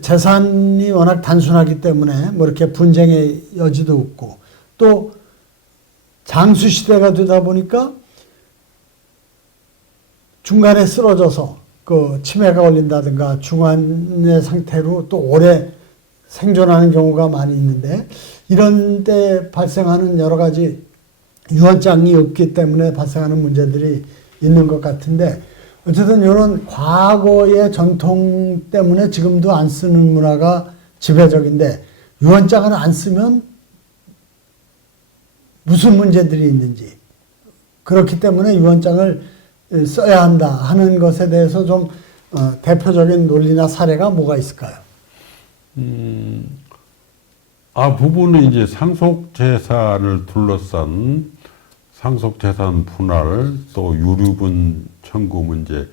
재산이 워낙 단순하기 때문에 뭐 이렇게 분쟁의 여지도 없고 또 장수 시대가 되다 보니까 중간에 쓰러져서 그 치매가 걸린다든가 중환의 상태로 또 오래 생존하는 경우가 많이 있는데 이런 때 발생하는 여러 가지 유언장이 없기 때문에 발생하는 문제들이 있는 것 같은데 어쨌든 이런 과거의 전통 때문에 지금도 안 쓰는 문화가 지배적인데 유언장을 안 쓰면 무슨 문제들이 있는지 그렇기 때문에 유언장을 써야 한다 하는 것에 대해서 좀 대표적인 논리나 사례가 뭐가 있을까요? 부분은 이제 상속재산을 둘러싼 상속재산 분할, 또 유류분 청구 문제,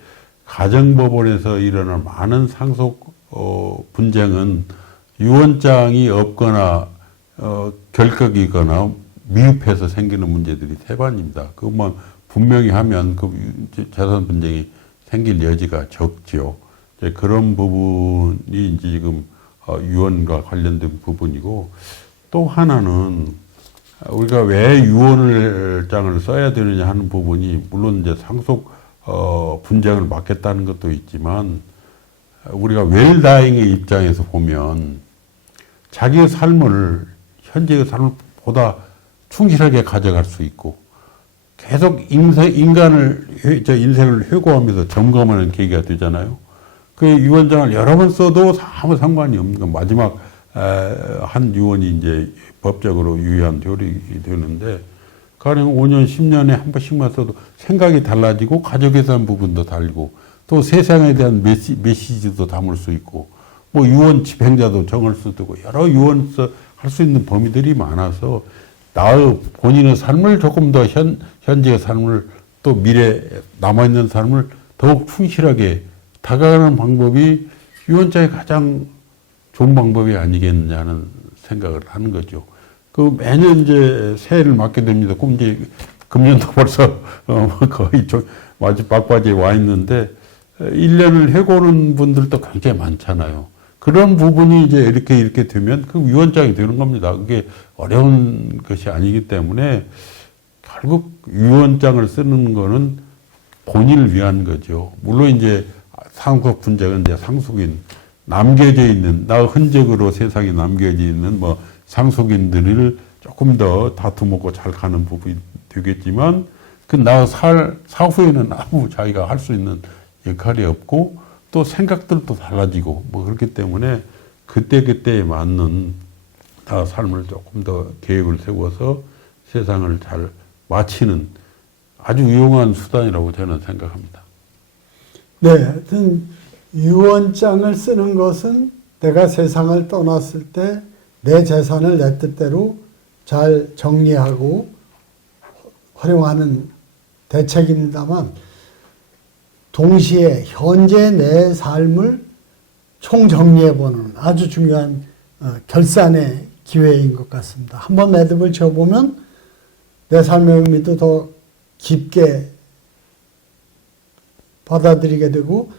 가정법원에서 일어난 많은 상속 분쟁은 유언장이 없거나 결격이거나 미흡해서 생기는 문제들이 태반입니다. 그것만 분명히 하면 그 재산 분쟁이 생길 여지가 적지요. 이제 그런 부분이 이제 지금 유언과 관련된 부분이고, 또 하나는 우리가 왜 유언장을 써야 되느냐 하는 부분이 물론 이제 상속 분쟁을 막겠다는 것도 있지만 우리가 웰다잉의 입장에서 보면 자기의 삶을 현재의 삶을 보다 충실하게 가져갈 수 있고 계속 인생을 회고하면서 점검하는 계기가 되잖아요. 그 유언장을 여러 번 써도 아무 상관이 없는 건 마지막 한 유언이 이제 법적으로 유효한 효력이 되는데 가령 5년, 10년에 한 번씩만 써도 생각이 달라지고 가족에 대한 부분도 달리고 또 세상에 대한 메시지도 담을 수 있고 뭐 유언 집행자도 정할 수도 있고 여러 유언 할 수 있는 범위들이 많아서 나의 본인의 삶을 조금 더 현재의 삶을 또 미래 남아있는 삶을 더욱 충실하게 다가가는 방법이 유언장이 가장 좋은 방법이 아니겠느냐는 생각을 하는 거죠. 그 매년 이제 새해를 맞게 됩니다. 그럼 이제 금년도 벌써 거의 마지막 막바지에 와 있는데 1년을 해고는 분들도 굉장히 많잖아요. 그런 부분이 이제 이렇게 되면 그 유언장이 되는 겁니다. 그게 어려운 것이 아니기 때문에 결국 유언장을 쓰는 거는 본인을 위한 거죠. 물론 이제 상속 분쟁은 이제 상속인 남겨져 있는 나 흔적으로 세상에 남겨져 있는 뭐 상속인들을 조금 더 다툼 없고 잘 가는 부분이 되겠지만 그 나 사후에는 아무 자기가 할 수 있는 역할이 없고 또 생각들도 달라지고 뭐 그렇기 때문에 그때그때에 맞는 다 삶을 조금 더 계획을 세워서 세상을 잘 마치는 아주 유용한 수단이라고 저는 생각합니다. 네, 하여튼 유언장을 쓰는 것은 내가 세상을 떠났을 때 내 재산을 내 뜻대로 잘 정리하고 활용하는 대책입니다만 동시에 현재 내 삶을 총정리해보는 아주 중요한 결산의 기회인 것 같습니다. 한번 매듭을 지어보면 내 삶의 의미도 더 깊게 받아들이게 되고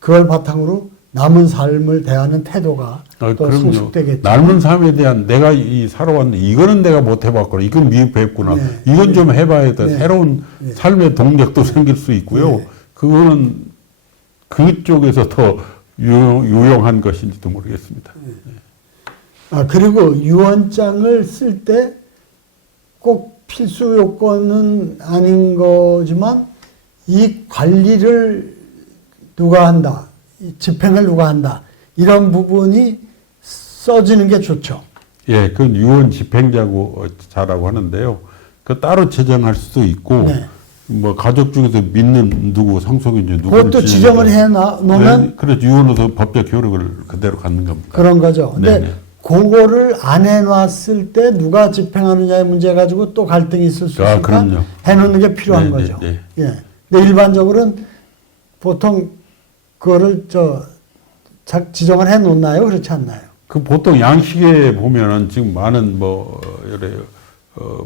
그걸 바탕으로 남은 삶을 대하는 태도가 또 성숙되겠죠. 남은 삶에 대한 내가 살아왔는데 이거는 내가 못 해봤구나. 이건 미흡했구나. 네. 이건 좀 해봐야겠다. 네. 새로운 네. 삶의 동력도 생길 수 있고요. 네. 그거는 그쪽에서 더 유용한 것인지도 모르겠습니다. 그리고 유언장을 쓸 때 꼭 필수 요건은 아닌 거지만 이 관리를 누가 한다. 집행을 누가 한다. 이런 부분이 써지는 게 좋죠. 예, 그건 유언 집행자고 자라고 하는데요. 그 따로 제정할 수도 있고, 네. 뭐 가족 중에서 믿는 누구 상속인지 누구 그것도 지정을 해 놓으면 네, 그래서 유언으로 법적 효력을 그대로 갖는 겁니다. 그런 거죠. 근데 네네. 그거를 안 해놨을 때 누가 집행하느냐의 문제 가지고 또 갈등이 있을 수 있으니까 그럼요. 해놓는 게 필요한 네네, 거죠. 네. 예. 근데 일반적으로는 보통 그거를 지정을 해 놓나요? 그렇지 않나요? 그 보통 양식에 보면은 지금 많은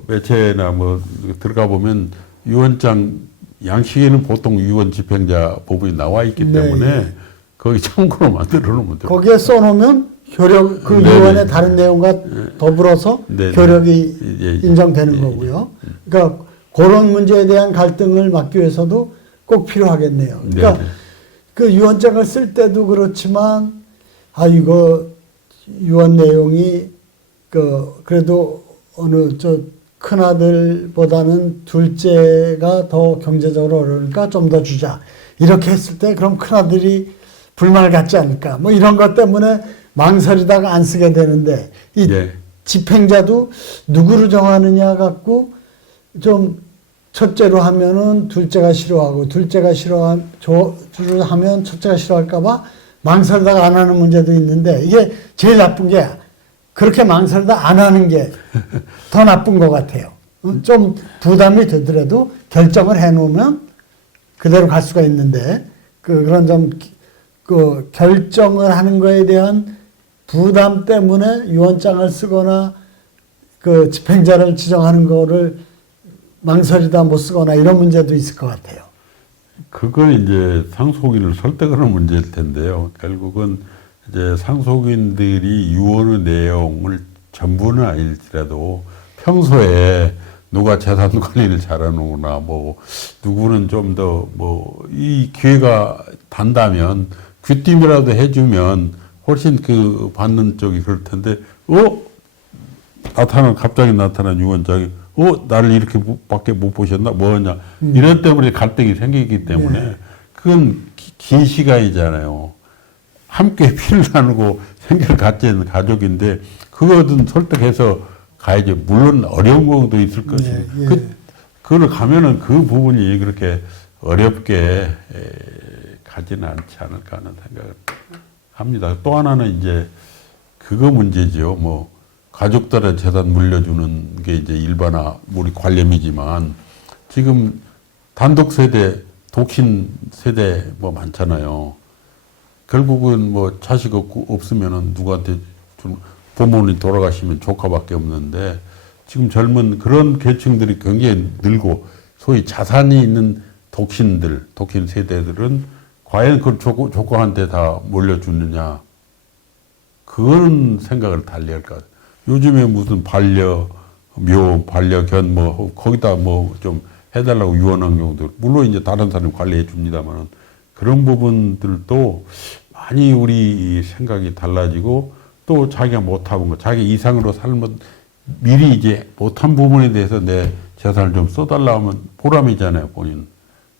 매체나 뭐 들어가 보면 유언장 양식에는 보통 유언 집행자 부분이 나와 있기 네, 때문에 예. 거기 참고로 만들어 놓으면 돼요. 거기에 써놓으면 효력 그 네네. 유언의 다른 내용과 더불어서 네네. 효력이 예, 예. 인정되는 예, 거고요. 그러니까 그런 문제에 대한 갈등을 막기 위해서도 꼭 필요하겠네요. 그러니까 네네. 그 유언장을 쓸 때도 그렇지만 이거 유언 내용이 그래도 어느 큰 아들보다는 둘째가 더 경제적으로 어려우니까 좀 더 주자. 이렇게 했을 때 그럼 큰 아들이 불만을 갖지 않을까. 뭐 이런 것 때문에 망설이다가 안 쓰게 되는데 이 예. 집행자도 누구를 정하느냐 갖고 좀 첫째로 하면은 둘째가 싫어하고 둘째가 싫어하면 첫째가 싫어할까봐 망설이다가 안 하는 문제도 있는데 이게 제일 나쁜 게 그렇게 망설이다 안 하는 게 더 나쁜 것 같아요. 좀 부담이 되더라도 결정을 해놓으면 그대로 갈 수가 있는데 그런 좀 결정을 하는 거에 대한 부담 때문에 유언장을 쓰거나 그 집행자를 지정하는 거를 망설이다 못 쓰거나 이런 문제도 있을 것 같아요. 그건 이제 상속인을 설득하는 문제일 텐데요. 결국은 이제 상속인들이 유언의 내용을 전부는 아닐지라도 평소에 누가 재산 관리를 잘하는구나, 뭐, 누구는 좀 더, 뭐, 이 기회가 단다면 귀띔이라도 해주면 훨씬 받는 쪽이 그럴 텐데, 갑자기 나타난 유언장이, 나를 이렇게 밖에 못 보셨나? 뭐냐? 이런 때문에 갈등이 생기기 때문에, 네. 그건 긴 시간이잖아요. 함께 피를 나누고 생계를 같이 있는 가족인데, 그거든 설득해서 가야지. 물론 어려운 경우도 있을 것이고, 예. 그걸 가면은 그 부분이 그렇게 어렵게 가지는 않지 않을까 하는 생각을 합니다. 또 하나는 이제 그거 문제죠. 뭐, 가족들의 재산 물려주는 게 이제 일반화, 우리 관념이지만, 지금 단독 세대, 독신 세대 뭐 많잖아요. 결국은 뭐 자식 없으면은 누구한테 부모님 돌아가시면 조카밖에 없는데 지금 젊은 그런 계층들이 굉장히 늘고 소위 자산이 있는 독신 세대들은 과연 그 조카한테 다 물려주느냐 그런 생각을 달리 할 것 같아요. 요즘에 무슨 반려견 뭐 거기다 뭐 좀 해달라고 유언한 경우도 물론 이제 다른 사람이 관리해 줍니다만 그런 부분들도 많이 우리 생각이 달라지고 또 자기가 못하는 거, 자기 이상으로 살면 미리 이제 못한 부분에 대해서 내 재산을 좀 써달라 하면 보람이잖아요, 본인.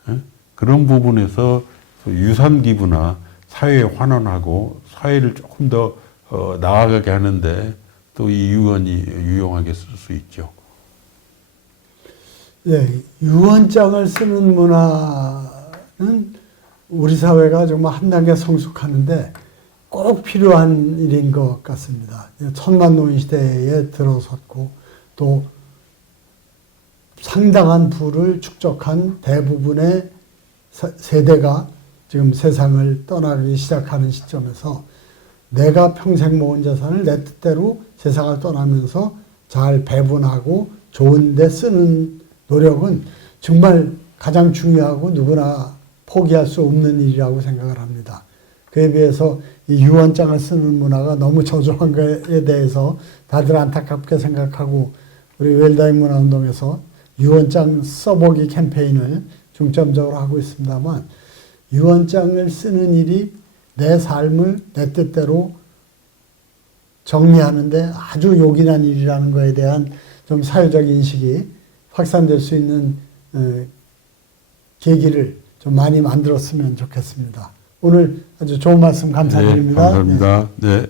예? 그런 부분에서 유산 기부나 사회에 환원하고 사회를 조금 더 나아가게 하는데 또 이 유언이 유용하게 쓸 수 있죠. 네, 유언장을 쓰는 문화는 우리 사회가 정말 한 단계 성숙하는데 꼭 필요한 일인 것 같습니다. 천만노인 시대에 들어섰고 또 상당한 부를 축적한 대부분의 세대가 지금 세상을 떠나기 시작하는 시점에서 내가 평생 모은 재산을 내 뜻대로 세상을 떠나면서 잘 배분하고 좋은 데 쓰는 노력은 정말 가장 중요하고 누구나 포기할 수 없는 일이라고 생각을 합니다. 그에 비해서 이 유언장을 쓰는 문화가 너무 저조한 것에 대해서 다들 안타깝게 생각하고 우리 웰다잉 문화운동에서 유언장 써보기 캠페인을 중점적으로 하고 있습니다만 유언장을 쓰는 일이 내 삶을 내 뜻대로 정리하는데 아주 요긴한 일이라는 것에 대한 좀 사회적 인식이 확산될 수 있는 계기를 좀 많이 만들었으면 좋겠습니다. 오늘 아주 좋은 말씀 감사드립니다. 네, 감사합니다. 네.